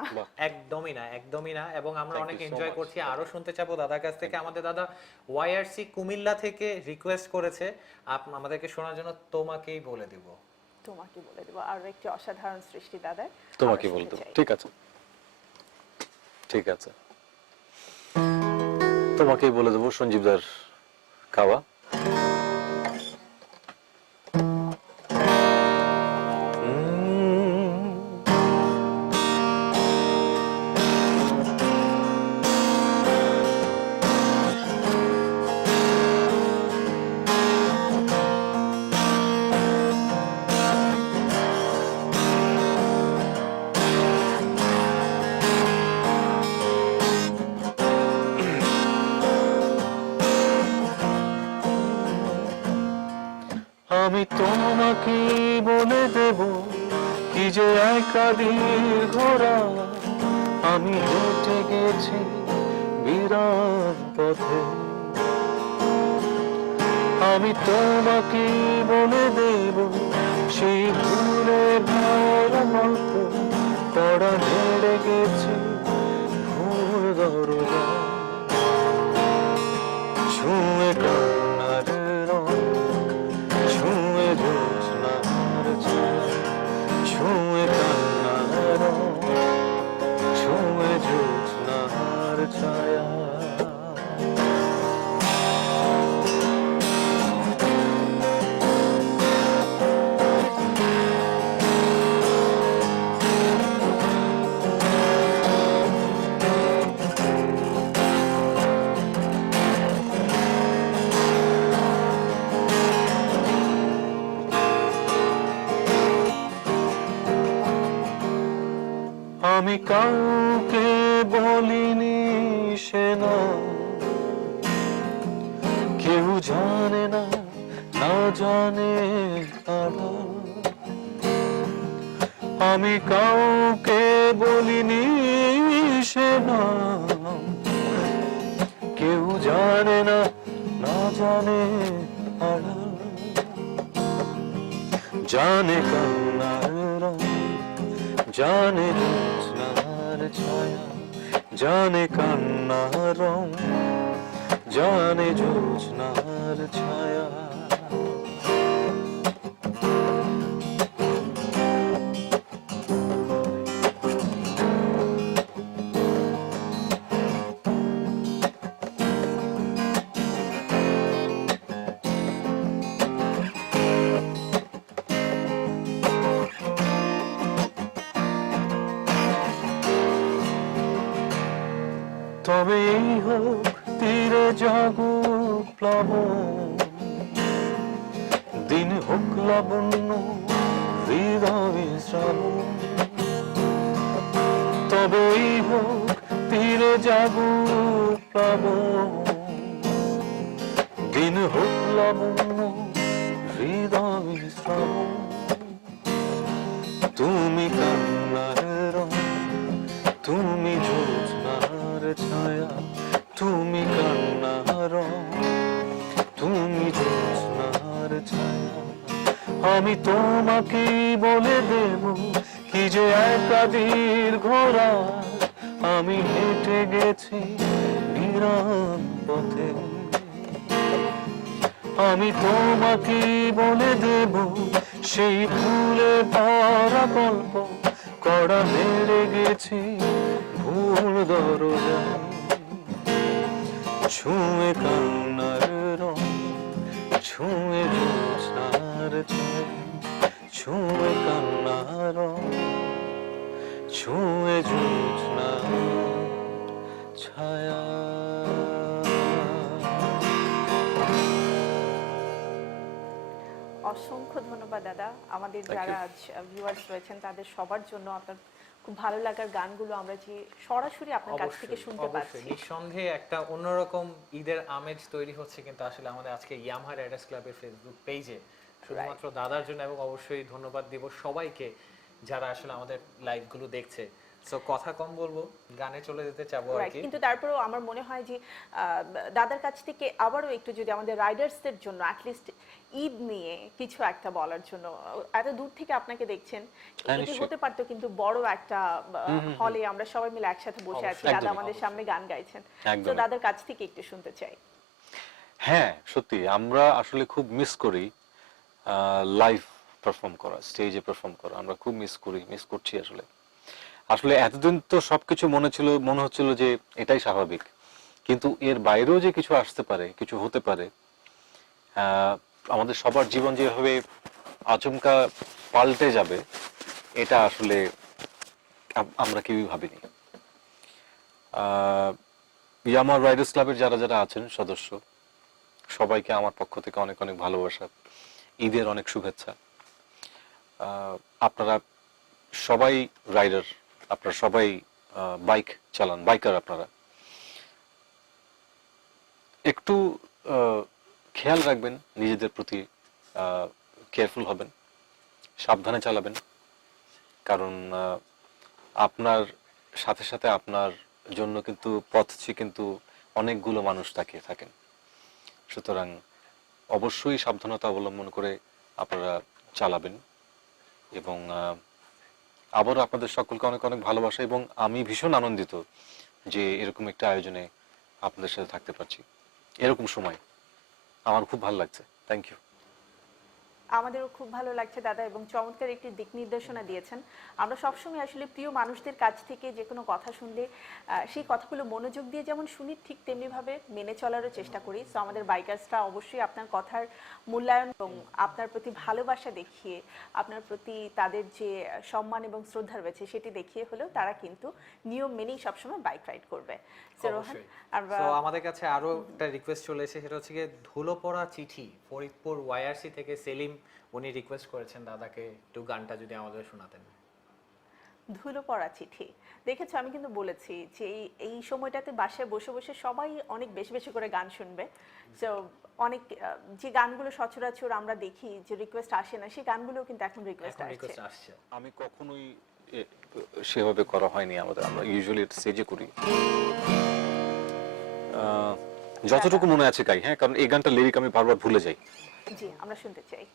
একদমই না, একদমই না। এবং আমরা Thank অনেক you so এনজয় much. করছি, আরো শুনতে চাবো দাদার কাছ থেকে। আমাদের দাদা ওয়াইআরসি কুমিল্লা থেকে রিকোয়েস্ট করেছে আমাদেরকে শোনার জন্য তোমাকেই বলে দিব। তোমাকে বলে দেবো, আর একটি অসাধারণ সৃষ্টি দাদার। তোমাকে আমরা বলে শুনতে দেবো, চাই। ঠিক আছে, ঠিক আছে, তোমাকেই বলে দেবো, সঞ্জীবদার খাওয়া। আমি তোমাকে বলে দেব কি যে একাদির ঘোড়া, আমি হেঁটে গেছি বিরাট পথে। আমি তোমাকে বলে দেব সেই ভুলে ভরা মতো কড়া নেড়ে গেছে ভোর দরজা, ছুঁয়ে কান্নার রং, ছুঁয়ে জ্যোৎস্নার ছায়া, ছুঁয়ে কান্নার রং, ছুঁয়ে জ্যোৎস্নার ছায়া। আমি কাউকে বলিনি সে না, কেউ জানে না, না জানে তারা। আমি কাউকে বলিনি সে না, কেউ জানে না, না জানে তারা। জানে কান্নার রং, জানে জ্যোৎস্নার ছায়া, জানে কান্নার রং, জানে জ্যোৎস্নার ছায়া। তবে এই হোক তীরে জাগুক প্লাবন, লাবণ্য হৃদয়ে শ্রাবণ, তবেই হোক তীরে যাব প্লাবন, দিন হোক লাবণ্য হৃদয়ে শ্রাবণ, তুমি কান্নার রং, তুমি জ্যোৎস্নার ছায়া, তুমি কান্নার রং, তুমি জ্যোৎস্নার ছায়া, আমি তোমাকে বলে দেব কি যে একা দীর্ঘ রাত আমি হেঁটে গেছি বিরান পথে, আমি তোমাকে বলে দেব সেই ভুলে ভরা গল্প কড়া মেরে গেছি ভুল দরজায়, ছুঁয়ে কান্নার রং, ছুঁয়ে জ্যোৎস্নার ছায়া, ছুঁয়ে কান্নার রং, ছুঁয়ে জ্যোৎস্নার ছায়া। অসংখ্য ধন্যবাদ দাদা। আমাদের Thank যারা you. আজ ভিউয়ার্স রয়েছেন তাদের সবার জন্য আপনার খুব ভালো লাগার গানগুলো আমরা যে সরাসরি আপনার কাছ থেকে শুনতে পাচ্ছি। নিঃসন্দেহে একটা অন্যরকম ঈদের আমেজ তৈরি হচ্ছে কিন্তু আসলে আমাদের আজকে ইয়ামাহা রাইডার্স ক্লাবের ফেসবুক পেজে শুধুমাত্র দাদার জন্য, এবং অবশ্যই ধন্যবাদ দেব সবাইকে যারা আসলে আমাদের লাইভগুলো দেখছে। সো কথা কম বলবো, গানে চলে যেতে চাবো আর Right, কি। কিন্তু তারপরেও আমার মনে হয় যে দাদার কাছ থেকে আবারও একটু যদি আমাদের রাইডার্সদের জন্য অ্যাটলিস্ট ঈদ নিয়ে কিছু একটা বলার জন্য, এত দূর থেকে আপনাকে দেখছেন, হ্যাঁ, এটি নিশ্চয়ই। হতে পারতো কিন্তু বড় একটা হলে আমরা সবাই মিলে একসাথে বসে আছি, অবশ্যই, দাদা একদমই, আমাদের সামনে গান গাইছেন। একদমই। তো দাদার কাছ থেকে একটু শুনতে চাই। হ্যাঁ, সত্যি আমরা আসলে খুব মিস করি লাইভ পারফর্ম করা, স্টেজে পারফর্ম করা, আমরা খুব মিস করছি আসলে। আসলে এতদিন তো সবকিছু মনে হচ্ছিল যে এটাই স্বাভাবিক, কিন্তু এর বাইরেও যে কিছু আসতে পারে, কিছু হতে পারে, আমাদের সবার জীবন যেভাবে আচমকা পাল্টে যাবে, এটা আসলে আমরা কেউই ভাবিনি। ইয়ামাহা রাইডার্স ক্লাবের যারা যারা আছেন সদস্য, সবাইকে আমার পক্ষ থেকে অনেক অনেক ভালোবাসা, ঈদের অনেক শুভেচ্ছা। আপনারা সবাই রাইডার, আপনারা সবাই বাইক চালান, বাইকার, আপনারা একটু খেয়াল রাখবেন, নিজেদের প্রতি কেয়ারফুল হবেন, সাবধানে চালাবেন, কারণ আপনার সাথে সাথে আপনার জন্য কিন্তু পথে কিন্তু অনেকগুলো মানুষ তাকিয়ে থাকেন। সুতরাং অবশ্যই সাবধানতা অবলম্বন করে আপনারা চালাবেন, এবং আবারও আপনাদের সকলকে অনেক অনেক ভালোবাসা, এবং আমি ভীষণ আনন্দিত যে এরকম একটা আয়োজনে আপনাদের সাথে থাকতে পারছি, এরকম সময় আমার খুব ভালো লাগছে। Thank you. আমাদেরও খুব ভালো লাগছে দাদা, এবং চমৎকার একটি দিক নির্দেশনা দিয়েছেন। আমরা সবসময় আসলে প্রিয় মানুষদের কাছ থেকে যে কোনো কথা শুনলে সেই কথাগুলো মনোযোগ দিয়ে যেমন শুনি, ঠিক তেমনিভাবে মেনে চলারও চেষ্টা করি। সো আমাদের বাইকার্সরা অবশ্যই আপনার কথার মূল্যায়ন এবং আপনার প্রতি ভালোবাসা দেখিয়ে, আপনার প্রতি তাদের যে সম্মান এবং শ্রদ্ধা রয়েছে সেটি দেখিয়ে হলেও তারা কিন্তু নিয়ম মেনেই সবসময় বাইক রাইড করবে। সো রোহান, তো আমাদের কাছে আরো একটা রিকোয়েস্ট চলে এসেছে, সেটা হচ্ছে ধুলো পড়া চিঠি, ফরিদপুর ওয়াইআরসি থেকে সেলিম, উনি রিকোয়েস্ট করেছেন দাদাকে একটু গানটা যদি আমাদের শোনাতেন। ধুলো পড়া চিঠি, দেখেছো আমি কিন্তু বলেছি যে এই সময়টাতে বাসায় বসে বসে সবাই অনেক বেশি বেশি করে গান শুনবে। সো অনেক যে গানগুলো সচরাচর আমরা দেখি যে রিকোয়েস্ট আসে না, সেই গানগুলো কিন্তু এখন রিকোয়েস্ট আসছে। আমি কখনোই সেভাবে করা হয়নি আমাদের, আমরা ইউজুয়ালি স্টেজে করি, যতটুকু মনে আছে গাই। হ্যাঁ, কারণ এই গানটা লিরিক আমি বারবার ভুলে যাই। জি, আমরা শুনতে চাই।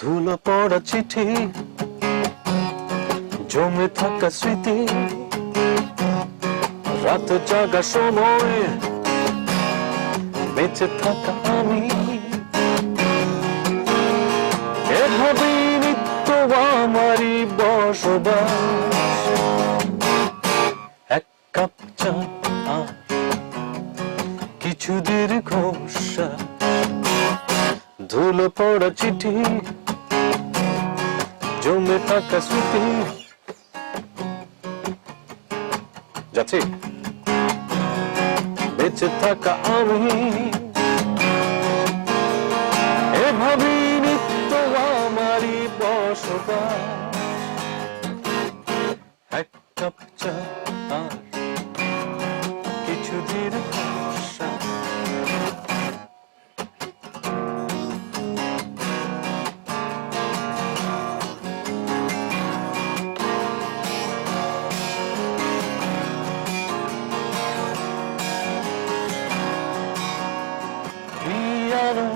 ধুলো পড়া চিঠি, জমে থাকা স্মৃতি, রাত জাগা সময় বেঁচে থাকা আমি, এভাবেই নিত্য আমারই বসবাস, এক কাপ চা আর কিছু দীর্ঘশ্বাস, ধুলো পড়া চিঠি, জমে থাকা স্মৃতি। যাচ্ছি বেঁচে থাকা আমি, এভাবেই নিত্য আমারই বসবাস, এক কাপ চা আর কিছু দীর্ঘশ্বাস। পিয়ানো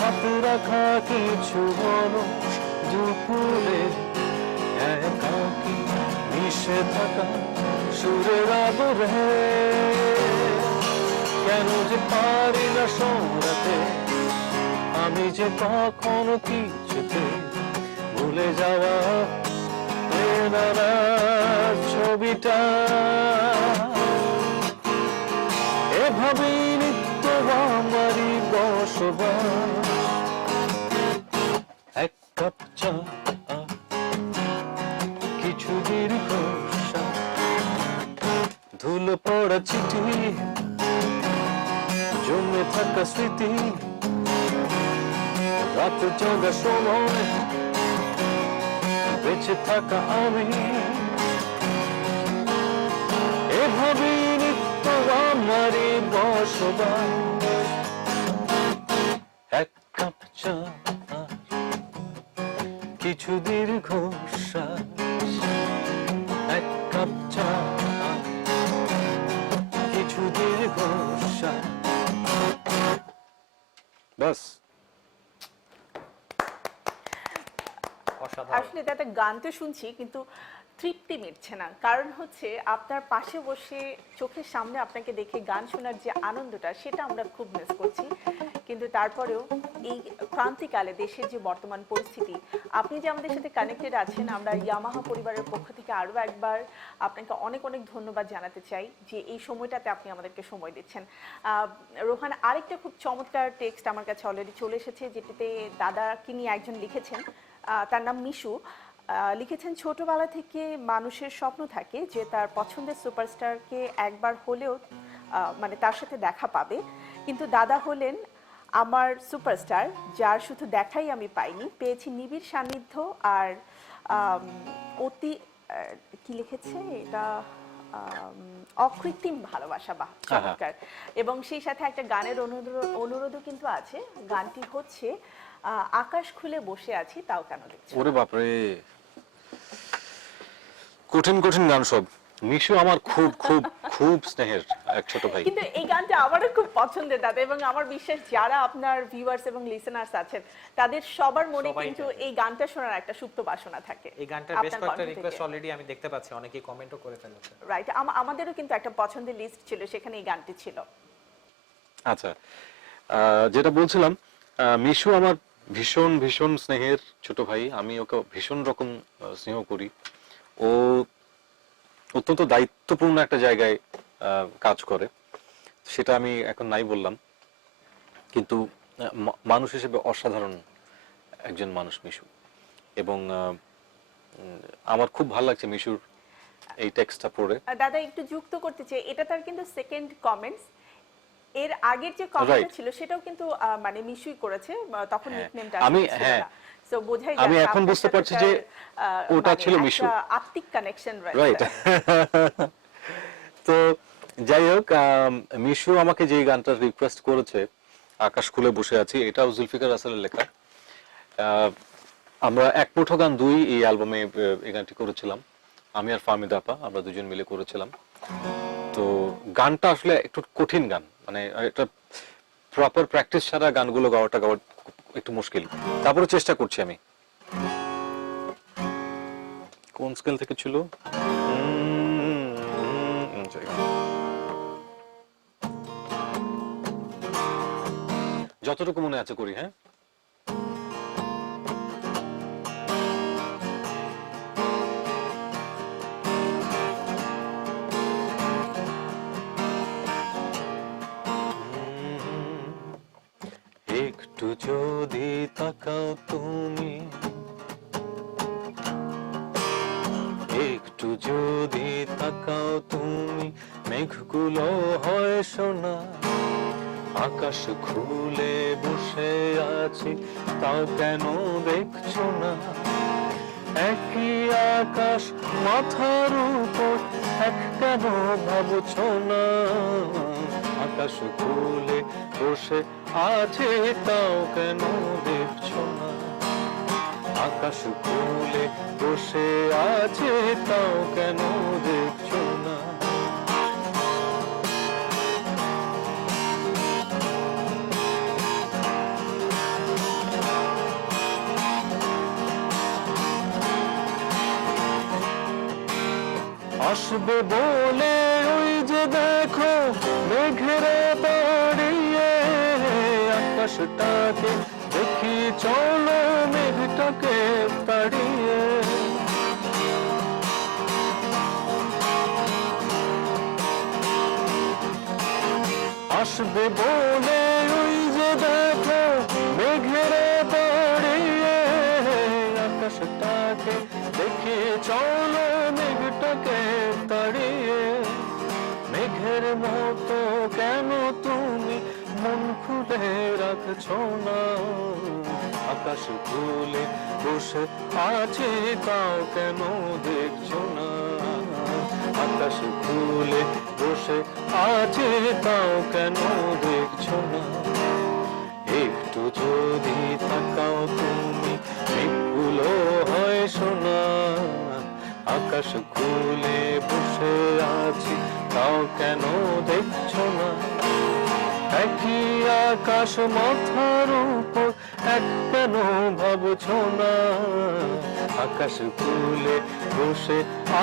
হাতে রাখা কিছু বলো, দুপুরে একাকী মিশে থাকা সুরের আদরে, কেন যে পারি না সরাতে আমি যে কখনো কিছুতে ভুলে যাওয়া ছবিটা, এভাবেই নিত্য আমারই বসবাস, এক কাপ চা আর কিছু দীর্ঘশ্বাস, ধুলো পড়া চিঠি, জমে থাকা স্মৃতি, রাত জাগা সময় বেঁচে থাকা আমি, এভাবেই নিত্য আমারই বসবাস, এক কাপ চা আর কিছু দীর্ঘশ্বাস, এক কাপ চা আর কিছু দীর্ঘশ্বাস। বাস। অসাধারণ। আসলে তাতে গান তো শুনছি কিন্তু তৃপ্তি মিটছে না, কারণ হচ্ছে আপনার পাশে বসে চোখের সামনে আপনাকে দেখে গান শোনার যে আনন্দটা সেটা আমরা খুব মিস করছি। কিন্তু তারপরেও এই ক্রান্তিকালে দেশের যে বর্তমান পরিস্থিতি, আপনি যে আমাদের সাথে কানেক্টেড আছেন, আমরা ইয়ামাহা পরিবারের পক্ষ থেকে আরও একবার আপনাকে অনেক অনেক ধন্যবাদ জানাতে চাই যে এই সময়টাতে আপনি আমাদেরকে সময় দিচ্ছেন। রোহান, আরেকটা খুব চমৎকার টেক্সট আমার কাছে অলরেডি চলে এসেছে, যেটিতে দাদাকে নিয়ে একজন লিখেছেন, তার নাম মিশু। লিখেছেন, ছোটবেলা থেকে মানুষের স্বপ্ন থাকে যে তার পছন্দের সুপারস্টারকে একবার হলেও মানে তার সাথে দেখা পাবে, কিন্তু দাদা হলেন আমার সুপারস্টার, যার শুধু দেখাই আমি পাইনি, পেয়েছি নিবিড় সান্নিধ্য আর অতি কি লিখেছে এটা, অকৃত্রিম ভালোবাসা। বাহ, চমৎকার। এবং সেই সাথে একটা গানের অনুরোধও কিন্তু আছে। গানটি হচ্ছে আকাশ খুলে বসে আছি তাও কেন দেখছো। ওরে বাপরে, কঠিন কঠিন গান সব। মিশু আমার খুব খুব খুব স্নেহের এক ছোট ভাই। কিন্তু এই গানটা আমারও খুব পছন্দের দাদা, এবং আমার বিশ্বাস যারা আপনার ভিউয়ার্স এবং লিসেনার্স আছেন তাদের সবার মনে সবাই কিন্তু জানে। এই গানটা শোনার একটা সুপ্ত বাসনা থাকে। এই গানটার বেশ আপনার কয়েকটা কণ্ঠ রিকোয়েস্ট থেকে। অলরেডি আমি দেখতে পাচ্ছি, অনেকেই কমেন্টও করে ফেলেছে। রাইট, আমাদেরও কিন্তু একটা পছন্দের লিস্ট ছিল, সেখানে এই গানটি ছিল। আচ্ছা, যেটা বলছিলাম, মিশু আমার ভীষণ ভীষণ স্নেহের ছোট ভাই। আমি ওকে ভীষণ রকম স্নেহ করি। ও অত্যন্ত দায়িত্বপূর্ণ একটা জায়গায় কাজ করে, সেটা আমি এখন নাই বললাম, কিন্তু মানুষ হিসেবে অসাধারণ একজন মানুষ মিশু। এবং আমার খুব ভালো লাগছে মিশুর এই টেক্সটটা পড়ে। দাদা একটু যুক্ত করতে চাই, এটা তার কিন্তু সেকেন্ড কমেন্টস। এর আগের যে কমেন্টটা ছিল সেটাও কিন্তু মানে মিশুই করেছে, তখন নিকনেমটা আমি সো বোঝাই আমি যাচ্ছে এখন আপনার বুঝতে সাথে পারছি তার, যে ওটা মানে ছিল একটা মিশু। আত্মিক কানেকশন রয়েছে। রাইট। তো যাই হোক, মিশু আমাকে যে গানটার রিকোয়েস্ট করেছে, আকাশ খুলে বসে আছি, এটাও জুলফিকার রাসেলের লেখা। আমরা এক মুঠো গান দুই এই অ্যালবামে এই গানটি করেছিলাম, আমি আর ফাহমিদা আপা, আমরা দুজন মিলে করেছিলাম। তো গানটা আসলে একটু কঠিন গান, মানে এটা প্রপার প্র্যাকটিস ছাড়া গানগুলো গাওয়া একটু মুশকিল, তারপরে চেষ্টা করছি আমি। কোন স্কেল থেকে ছিল? যতটুকু মনে আছে করি। হ্যাঁ, একটু যদি তাকাও তুমি, একটু যদি তাকাও তুমি, মেঘগুলো হয় সোনা। আকাশ খুলে বসে আছি, তাও কেন দেখছো না? একই আকাশ মাথার উপর, এক কেন ভাবছো না? আকাশ খুলে বসে আছে, তাও কেন দেখছো না? আকাশ খুলে বসে আছে, তাও কেন দেখছো না? আসবে বলে ওই যে দেখো মেঘেরা দাঁড়িয়ে, আকাশটাকে দেখি চলো মেঘটাকে তাড়িয়ে। আসবে বলে ওই যে দেখো মেঘেরা দাঁড়িয়ে, আকাশটাকে দেখি চলো মেঘটাকে তাড়িয়ে। মেঘের মতো কেন তুমি মন খুলে রাখছো না? আকাশ খুলে বসে আছে, তাও কেন দেখছো না? আকাশ খুলে বসে আছে, তাও কেন দেখছো না? একটু যদি তাকাও তুমি, মেঘগুলো হয় সোনা। আকাশ খুলে বসে আছি, তাও কেন দেখছো না? একই আকাশ মাথার উপর, এক কেন ভাবছো না? আকাশ খুলে বসে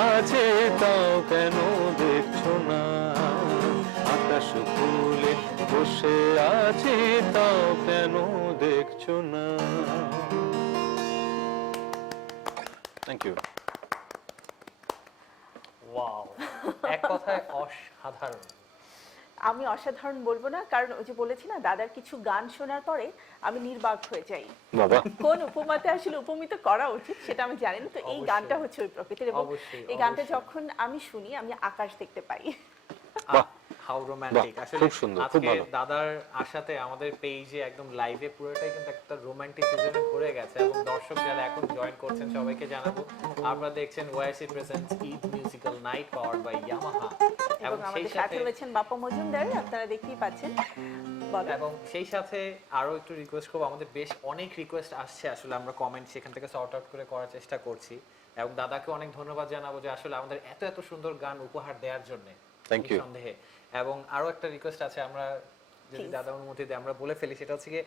আছে, তাও কেন দেখছো না? আকাশ খুলে বসে আছে, তাও কেন দেখছো না? Thank you. ওয়াও, এক কথায় অসাধারণ। আমি অসাধারণ বলবো না, কারণ ওই যে বলেছি না, দাদার কিছু গান শোনার পরে আমি নির্বাক হয়ে যাই। বাবা, কোন উপমাতে আসলে উপমিত করা উচিত সেটা আমি জানি না, তো এই অবশ্যই। গানটা হচ্ছে ওই প্রকৃতির, এবং অবশ্যই, এই গানটা অবশ্যই। যখন আমি শুনি আমি আকাশ দেখতে পাই। বাহ, হাউ রোমান্টিক। বাহ, আসলে খুব সুন্দর, খুব আজকে ভালো। দাদার আশাতে আমাদের পেজে একদম লাইভে পুরোটাই কিন্তু একটা রোমান্টিসিজমে ভরে গেছে, এবং দর্শক যারা এখন জয়েন করছেন সবাইকে জানাবো আপনারা দেখছেন YC presents Eid musical night powered by Yamaha, এবং এবং সেই আমাদের সাথে সাথে রয়েছেন বাপ্পা মজুমদার, আপনারা দেখতেই পাচ্ছেন। বলো। এবং সেই সাথে আরো একটু রিকোয়েস্ট করবো, আমাদের বেশ অনেক রিকোয়েস্ট আসছে, আসলে আমরা কমেন্ট সেখান থেকে সর্ট আউট করে করার চেষ্টা করছি, এবং দাদাকে অনেক ধন্যবাদ জানাবো যে আসলে আমাদের এত এত সুন্দর গান উপহার দেওয়ার জন্য। Thank you. নিঃসন্দেহে। এবং আরো একটা রিকোয়েস্ট আছে, আমরা যদি Please. দাদা অনুমতি দেয় আমরা বলে ফেলি, সেটা হচ্ছে কি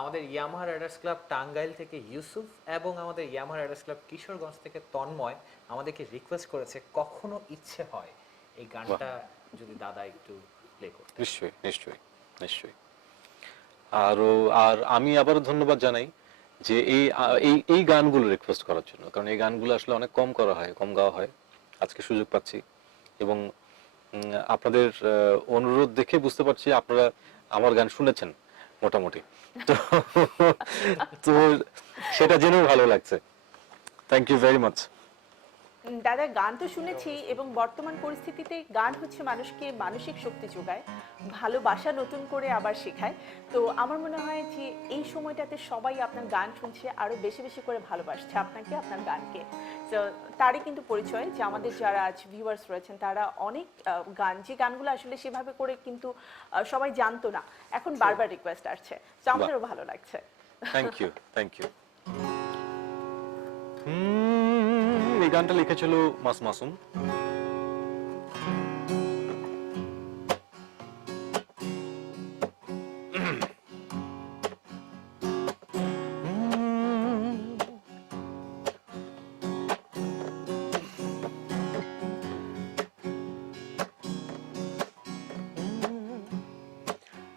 আমাদের ইয়ামাহা রাইডার্স ক্লাব টাঙ্গাইল থেকে ইউসুফ এবং আমাদের ইয়ামাহা রাইডার্স ক্লাব কিশোরগঞ্জ থেকে তন্ময় আমাদেরকে রিকোয়েস্ট করেছে, কখনো ইচ্ছে হয় এই গানটা যদি দাদা একটু প্লে করতে। নিশ্চয়ই নিশ্চয়ই নিশ্চয়ই। আর আমি আবারও ধন্যবাদ জানাই যে এই গানগুলো রিকোয়েস্ট করার জন্য, কারণ এই গানগুলো আসলে অনেক কম করা হয়, কম গাওয়া হয়। আজকে সুযোগ পাচ্ছি, এবং আপনাদের অনুরোধ দেখে বুঝতে পারছি আপনারা আমার গান শুনেছেন মোটামুটি, তো তো সেটা জেনেও ভালো লাগছে। Thank you very much. দাদা, গান তো শুনেছি, এবং বর্তমান পরিস্থিতিতে গান হচ্ছে মানুষকে মানসিক শক্তি যোগায়, ভালোবাসা নতুন করে আবার শেখায়। তো আমার মনে হয় যে এই সময়টাতে সবাই আপনার গান শুনছে, আরো বেশি বেশি করে ভালোবাসছে আপনাকে, আপনার গানকে। তো তারই কিন্তু পরিচয় যে আমাদের যারা আজ ভিউয়ার্স রয়েছেন তারা অনেক গান, যে গানগুলো আসলে সেভাবে করে কিন্তু সবাই জানতো না, এখন বারবার রিকোয়েস্ট আসছে, তো আমাদেরও ভালো লাগছে। Thank you, thank you. এই গানটা লিখেছিল মাসুম।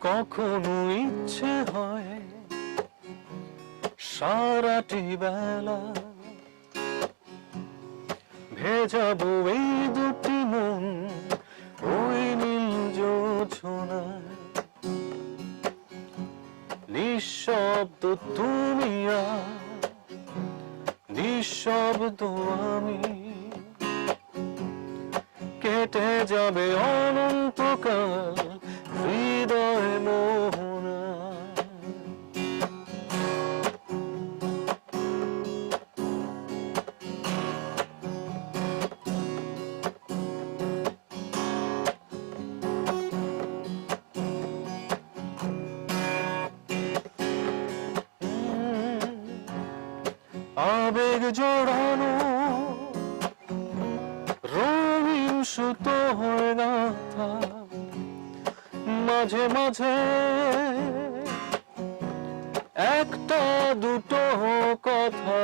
কখনো ইচ্ছে হয় সারাটি বেলা ভেজাবো এই দুটি মন ওই নীল জোছনায়, নিঃশব্দ তুমি আর নিঃশব্দ আমি, কেটে যাবে অনন্তকাল হৃদয় মোহনা। আবেগ জড়ানো রঙিন সুতো হয়ে গাঁথা, মাঝে মাঝে একটা দুটো কথা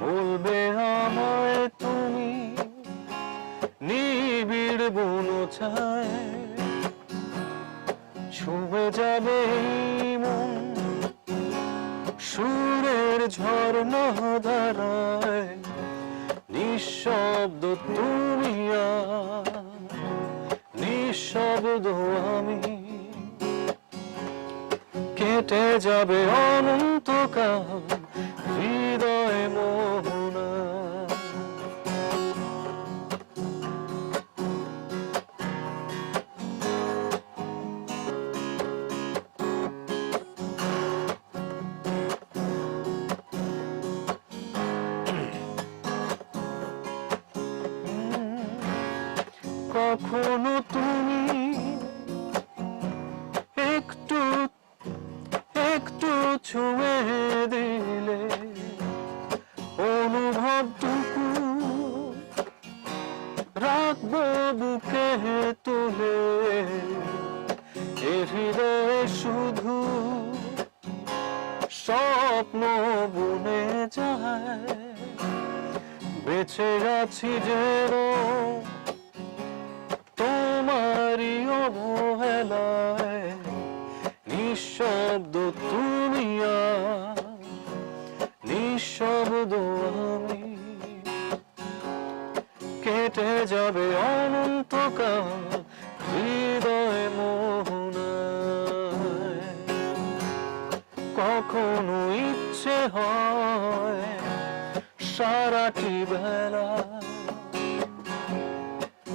বলবে আমায় তুমি, নিবিড় বুনো ছায় ছুঁয়ে যাবে এই মন সুরের ঝর্ণা ধারায়। নিঃশব্দ তুমি আর নিঃশব্দ আমি, কেটে যাবে অনন্তকাল হৃদয় মোহনা। কখনো তুমি একটু একটু ছুঁয়ে দিলে অনুভবটুকু রাখবো বুকে তুলে, এ হৃদয়ে শুধু স্বপ্ন বুনে যায়। বেঁচে আছি যেন তোমারই অবহেলায়। নিঃশব্দ তুমি আর নিঃশব্দ আমি, কেটে যাবে অনন্তকাল হৃদয় মোহনায়। কখনো ইচ্ছে হয় সারাটি বেলা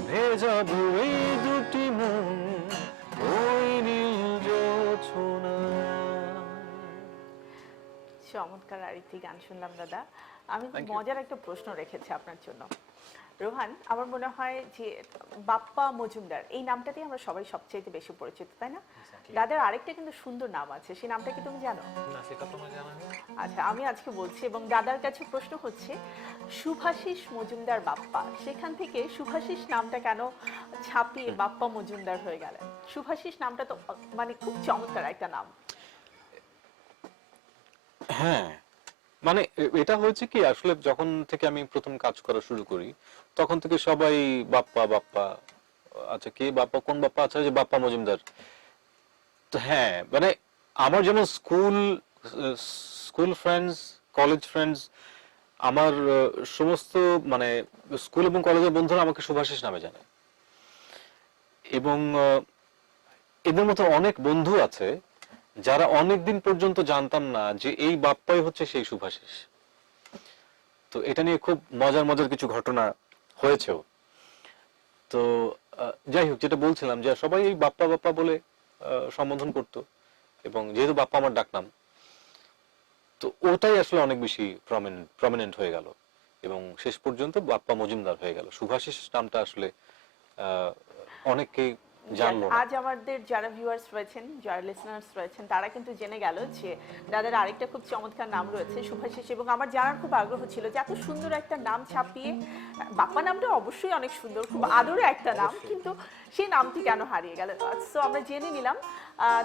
ভেজাবো এই দুটি মন ওই নীল জোছনায়। চমৎকার আরেকটি গান শুনলাম দাদা। আমি খুব Thank you. মজার একটা প্রশ্ন রেখেছি আপনার জন্য। রোহান, আমার মনে হয় যে বাপ্পা মজুমদার এই নামটাতেই আমরা সবাই সবচেয়ে বেশি পরিচিত, তাই না? Exactly. দাদার আরেকটা কিন্তু সুন্দর নাম আছে, সেই নামটা কি তুমি জানো? না, সেটা তোমার জানা নেই। আচ্ছা, আমি আজকে বলছি এবং দাদার কাছে প্রশ্ন হচ্ছে শুভাশিস মজুমদার বাপ্পা, সেখান থেকে শুভাশিস নামটা কেন ছাপিয়ে বাপ্পা মজুমদার হয়ে গেলেন? শুভাশিস নামটা তো মানে খুব চমৎকার একটা নাম। হ্যাঁ, মানে এটা হয়েছে কি, আসলে যখন থেকে আমি প্রথম কাজ করা শুরু করি তখন থেকে সবাই বাপ্পা বাপ্পা, আচ্ছা কে বাপ্পা, কোন বাপ্পা, আচ্ছা যে বাপ্পা মজুমদার। তো হ্যাঁ, মানে আমার যেমন স্কুল ফ্রেন্ডস, কলেজ ফ্রেন্ডস, আমার সমস্ত মানে স্কুল এবং কলেজের বন্ধুরা আমাকে শুভাশিস নামে জানে। এবং এদের মতো অনেক বন্ধু আছে যারা অনেকদিন পর্যন্ত জানতাম না যে এই বাপ্পাই হচ্ছে সেই শুভাশিস। তো এটা নিয়ে খুব মজার মজার কিছু ঘটনা হয়েছেও। তো যাই হোক, যেটা বলছিলাম যে সবাই এই বাপ্পা বাপ্পা বলে সম্বোধন করতো, এবং যেহেতু বাপ্পা আমার ডাকনাম, তো ওটাই আসলে অনেক বেশি প্রমিনেন্ট হয়ে গেল এবং শেষ পর্যন্ত বাপ্পা মজুমদার হয়ে গেল। শুভাশিস নামটা আসলে অনেকেই জানলো না। আজ আমাদের যারা ভিউয়ার্স রয়েছেন, যারা লিসনার্স রয়েছেন, তারা কিন্তু জেনে গেল যে দাদার আরেকটা খুব চমৎকার নাম রয়েছে শুভাশিস। এবং আমার জানার খুব আগ্রহ ছিল যে এত সুন্দর একটা নাম ছাপিয়ে, বাপ্পা নামটা অবশ্যই অনেক সুন্দর, খুব আদরে একটা নাম, কিন্তু সেই নামটি কেন হারিয়ে গেল? সো আমরা জেনে নিলাম।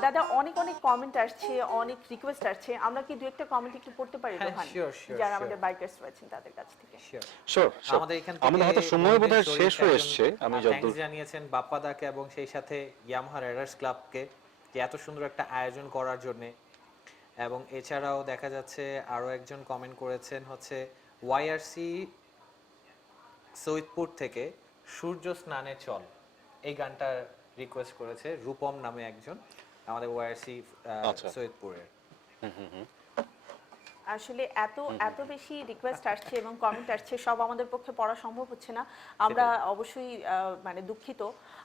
দাদা, অনেক অনেক কমেন্ট আসছে, অনেক রিকোয়েস্ট আসছে, আমরা কি দু একটা কমেন্ট একটু পড়তে পারি হ্যাঁ, রোহান, sure, sure, যারা sure. আমাদের বাইকার্স রয়েছেন তাদের কাছ থেকে? Sure. Sure, sure. আমাদের এখান আমাদের হাতে সময় বোধহয় শেষ হয়ে এসছে। আমি যতদূর থ্যাঙ্কস জানিয়েছেন বাপ্পাদাকে এবং সেই সাথে ইয়ামাহা রাইডার্স ক্লাবকে যে এত সুন্দর একটা আয়োজন করার জন্য। এবং এছাড়াও দেখা যাচ্ছে আরো একজন কমেন্ট করেছেন হচ্ছে ওয়াইআরসি সৈয়দপুর থেকে সূর্য স্নানে চল, এই গানটার রিকোয়েস্ট করেছে রূপম নামে একজন। আমাদের ওআরসি আচ্ছা। সৈয়দপুরের। আসলে এত এত বেশি রিকোয়েস্ট আসছে এবং কমেন্ট আসছে, সব আমাদের পক্ষে পড়া সম্ভব হচ্ছে না। আমরা অবশ্যই মানে দুঃখিত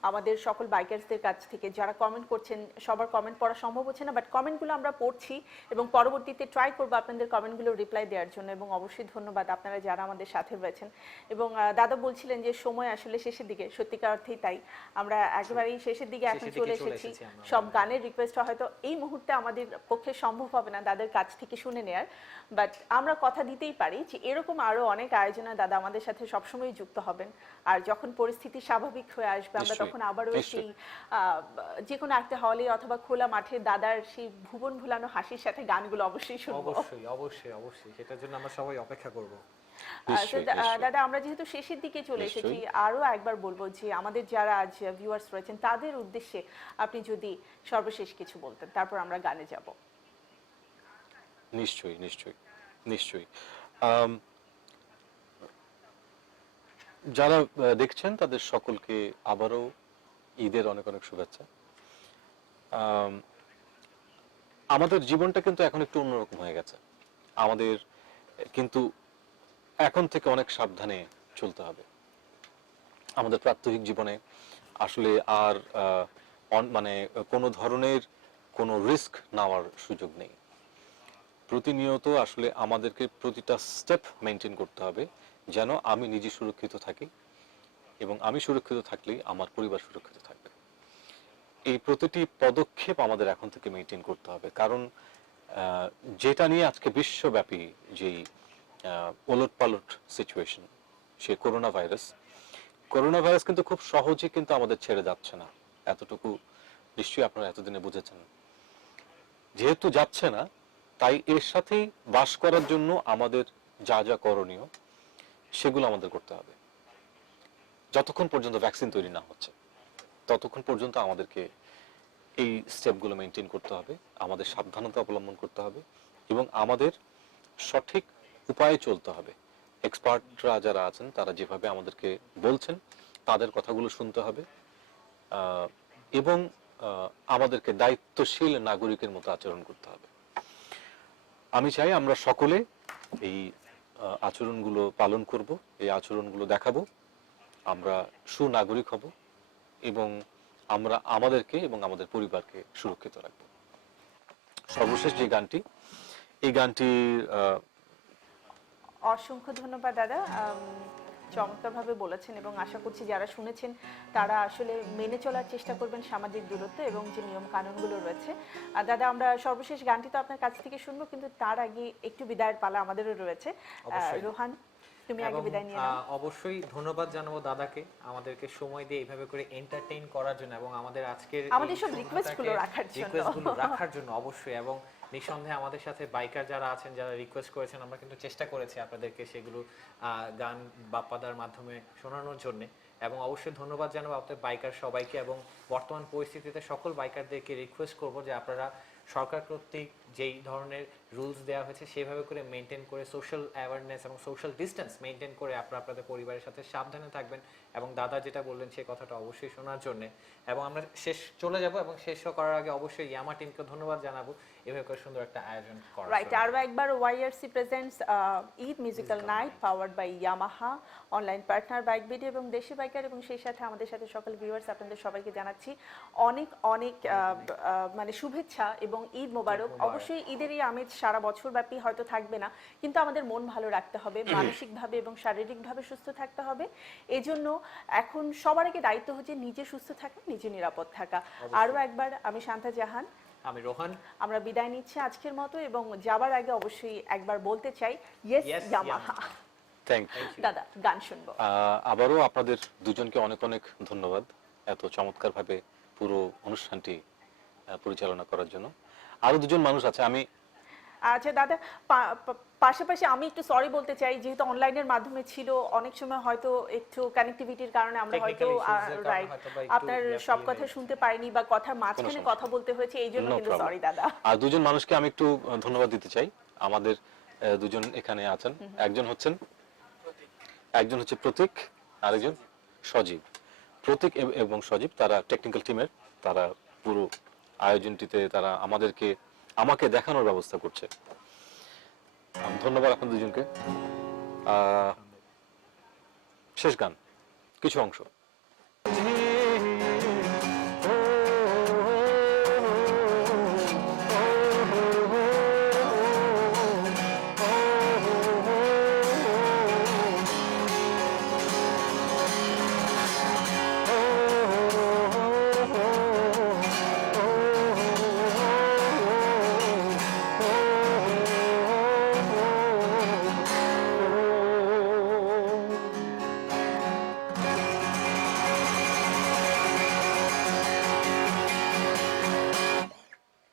আমাদের সকল বাইকার্সদের কাছ থেকে যারা কমেন্ট করছেন, সবার কমেন্ট পড়া সম্ভব হচ্ছে না, বাট কমেন্টগুলো আমরা পড়ছি এবং পরবর্তীতে ট্রাই করবো আপনাদের কমেন্টগুলো রিপ্লাই দেওয়ার জন্য। এবং অবশ্যই ধন্যবাদ আপনারা যারা আমাদের সাথে রয়েছেন। এবং দাদা বলছিলেন যে সময় আসলে শেষের দিকে, সত্যিকার অর্থেই তাই, আমরা একেবারেই শেষের দিকে এখন চলে এসেছি। সব গানের রিকোয়েস্ট হয়তো এই মুহূর্তে আমাদের পক্ষে সম্ভব হবে না দাদার কাছ থেকে শুনে নেয়ার, বাট আমরা কথা দিতেই পারি যে এরকম আরো অনেক আয়োজনে দাদা আমাদের সাথে সবসময় যুক্ত হবেন। আর যখন পরিস্থিতি স্বাভাবিক হয়ে আসবে আমরা নিশ্চয়ই, তখন আবারও নিশ্চয়ই। সেই যে কোনো একটা হলে অথবা খোলা মাঠে দাদার সেই ভুবন ভুলানো হাসির সাথে গানগুলো অবশ্যই শুনবো। অবশ্যই অবশ্যই অবশ্যই, সেটার জন্য আমরা সবাই অপেক্ষা করব। নিশ্চয়ই, নিশ্চয়ই। দাদা আমরা যেহেতু শেষের দিকে চলে এসেছি, নিশ্চয়ই। আরো একবার বলবো যে আমাদের যারা আজ ভিউয়ার্স রয়েছেন তাদের উদ্দেশ্যে আপনি যদি সর্বশেষ কিছু বলতেন, তারপর আমরা গানে যাব। নিশ্চয়ই, নিশ্চয়ই, নিশ্চয়ই। যারা দেখছেন তাদের সকলকে আবারও ঈদের অনেক অনেক শুভেচ্ছা। আম, আমাদের জীবনটা কিন্তু এখন একটু অন্যরকম হয়ে গেছে। আমাদের কিন্তু এখন থেকে অনেক সাবধানে চলতে হবে। আমাদের প্রাত্যহিক জীবনে আসলে আর মানে কোনো ধরনের কোনো রিস্ক নেওয়ার সুযোগ নেই। প্রতিনিয়ত আসলে আমাদেরকে প্রতিটা স্টেপ মেনটেন করতে হবে যেন আমি নিজে সুরক্ষিত থাকি এবং আমি সুরক্ষিত থাকলেই আমার পরিবার সুরক্ষিত থাকবে। এই প্রতিটি পদক্ষেপ আমাদের এখন থেকে মেনটেন করতে হবে, কারণ যেটা নিয়ে আজকে বিশ্বব্যাপী যেই ওলটপালট সিচুয়েশন, সে করোনা ভাইরাস কিন্তু খুব সহজে কিন্তু আমাদের ছেড়ে যাচ্ছে না। এতটুকু নিশ্চয়ই আপনারা এতদিনে বুঝেছেন। যেহেতু যাচ্ছে না, তাই এর সাথেই বাস করার জন্য আমাদের যা যা করণীয় সেগুলো আমাদের করতে হবে। যতক্ষণ পর্যন্ত ভ্যাকসিন তৈরি না হচ্ছে ততক্ষণ পর্যন্ত আমাদেরকে এই স্টেপগুলো মেনটেন করতে হবে, আমাদের সাবধানতা অবলম্বন করতে হবে এবং আমাদের সঠিক উপায়ে চলতে হবে। এক্সপার্টরা যারা আছেন তারা যেভাবে আমাদেরকে বলছেন তাদের কথাগুলো শুনতে হবে এবং আমাদেরকে দায়িত্বশীল নাগরিকের মতো আচরণ করতে হবে। আমি চাই আমরা সকলে এই আচরণগুলো পালন করব, এই আচরণগুলো দেখাবো, আমরা সুনাগরিক হব এবং আমরা আমাদেরকে এবং আমাদের পরিবারকে সুরক্ষিত রাখব। সর্বশেষ যে গানটি, এই গানটি অসংখ্য ধন্যবাদ দাদা, চমৎকারভাবে বলেছেন এবং আশা করছি যারা শুনেছেন তারা আসলে মেনে চলার চেষ্টা করবেন সামাজিক দূরত্ব এবং যে নিয়ম কানুনগুলো রয়েছে। দাদা আমরা সর্বশেষ গানটি তো আপনার কাছ থেকে শুনবো, কিন্তু তার আগে একটু বিদায়ের পালা আমাদেরও রয়েছে। রোহান, তুমি আগে বিদায় নিয়ে নাও। অবশ্যই ধন্যবাদ জানাবো দাদাকে আমাদেরকে সময় দিয়ে এইভাবে করে এন্টারটেইন করার জন্য এবং আমাদের আজকের আমাদের সব রিকোয়েস্টগুলো রাখার জন্য অবশ্যই। এবং নিঃসন্দেহে আমাদের সাথে বাইকার যারা আছেন, যারা রিকোয়েস্ট করেছেন, আমরা কিন্তু চেষ্টা করেছি আপনাদেরকে সেগুলো গান বাপ্পাদার মাধ্যমে শোনানোর জন্য। এবং অবশ্যই ধন্যবাদ জানাবো আপনাদের বাইকার সবাইকে এবং বর্তমান পরিস্থিতিতে সকল বাইকারদেরকে রিকোয়েস্ট করব যে আপনারা সরকার কর্তৃক যেই ধরনের রুলস দেওয়া হয়েছে সেভাবে করে মেনটেন করে সোশ্যাল অ্যাওয়ারনেস এবং সোশ্যাল ডিস্টেন্স মেনটেন করে আপনারা আপনাদের পরিবারের সাথে সাবধানে থাকবেন। এবং দাদা যেটা বললেন সেই কথাটা অবশ্যই শোনার জন্য। এবং আমরা শেষ চলে যাব এবং শেষ করার আগে অবশ্যই ইয়ামা টিমকে ধন্যবাদ জানাবো এভাবে করে সুন্দর একটা আয়োজন করার জন্য। রাইট, আরও একবার YRC presents Eid musical night powered by Yamaha, online partner bike BD এবং দেশি বাইকার, এবং সেই সাথে আমাদের সাথে সকল ভিউয়ার্স আপনাদের সবাইকে জানাচ্ছি অনেক অনেক মানে শুভেচ্ছা এবং ঈদ মোবারক। অবশ্যই ঈদের এই আমেজ সারা বছর ব্যাপী হয়তো থাকবে না, কিন্তু আমাদের মন ভালো রাখতে হবে, মানসিকভাবে এবং শারীরিকভাবে সুস্থ থাকতে হবে। এজন্য এখন সবার আগে দায়িত্ব হচ্ছে নিজে সুস্থ থাকা, নিজে নিরাপদ থাকা। আরও একবার আমি শান্তা জাহান, আমি রোহান, আমরা বিদায় নিচ্ছি আজকের মতো এবং যাবার আগে অবশ্যই একবার বলতে চাই ইয়েস ইয়ামাহা। থ্যাংক ইউ দাদা, গান শুনবো। আবারও আপনাদের দুজনকে অনেক অনেক ধন্যবাদ এত চমৎকারভাবে পুরো অনুষ্ঠানটি পরিচালনা করার জন্য। আরো দুজন মানুষ আছে, আমি আচ্ছা দাদা, পাশাপাশি আমি একটু সরি বলতে চাই, যেহেতু অনলাইনের মাধ্যমে ছিল, অনেক সময় হয়তো একটু কানেক্টিভিটির কারণে আমরা হয়তো রাইট আপনার সব কথা শুনতে পারিনি বা কথার মাঝখানে কথা বলতে হয়েছে, এই জন্য কিন্তু সরি দাদা। আর দুজন মানুষকে আমি একটু ধন্যবাদ দিতে চাই। আমাদের দুজন এখানে আছেন, একজন হচ্ছে প্রতীক, আরেকজন সজীব। প্রতীক এবং সজীব তারা টেকনিক্যাল টিমের, তারা পুরো আয়োজনটিতে তারা আমাকে দেখানোর ব্যবস্থা করছে। ধন্যবাদ আপনাদের দুজনকে। শেষ গান কিছু অংশ।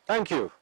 Thank you.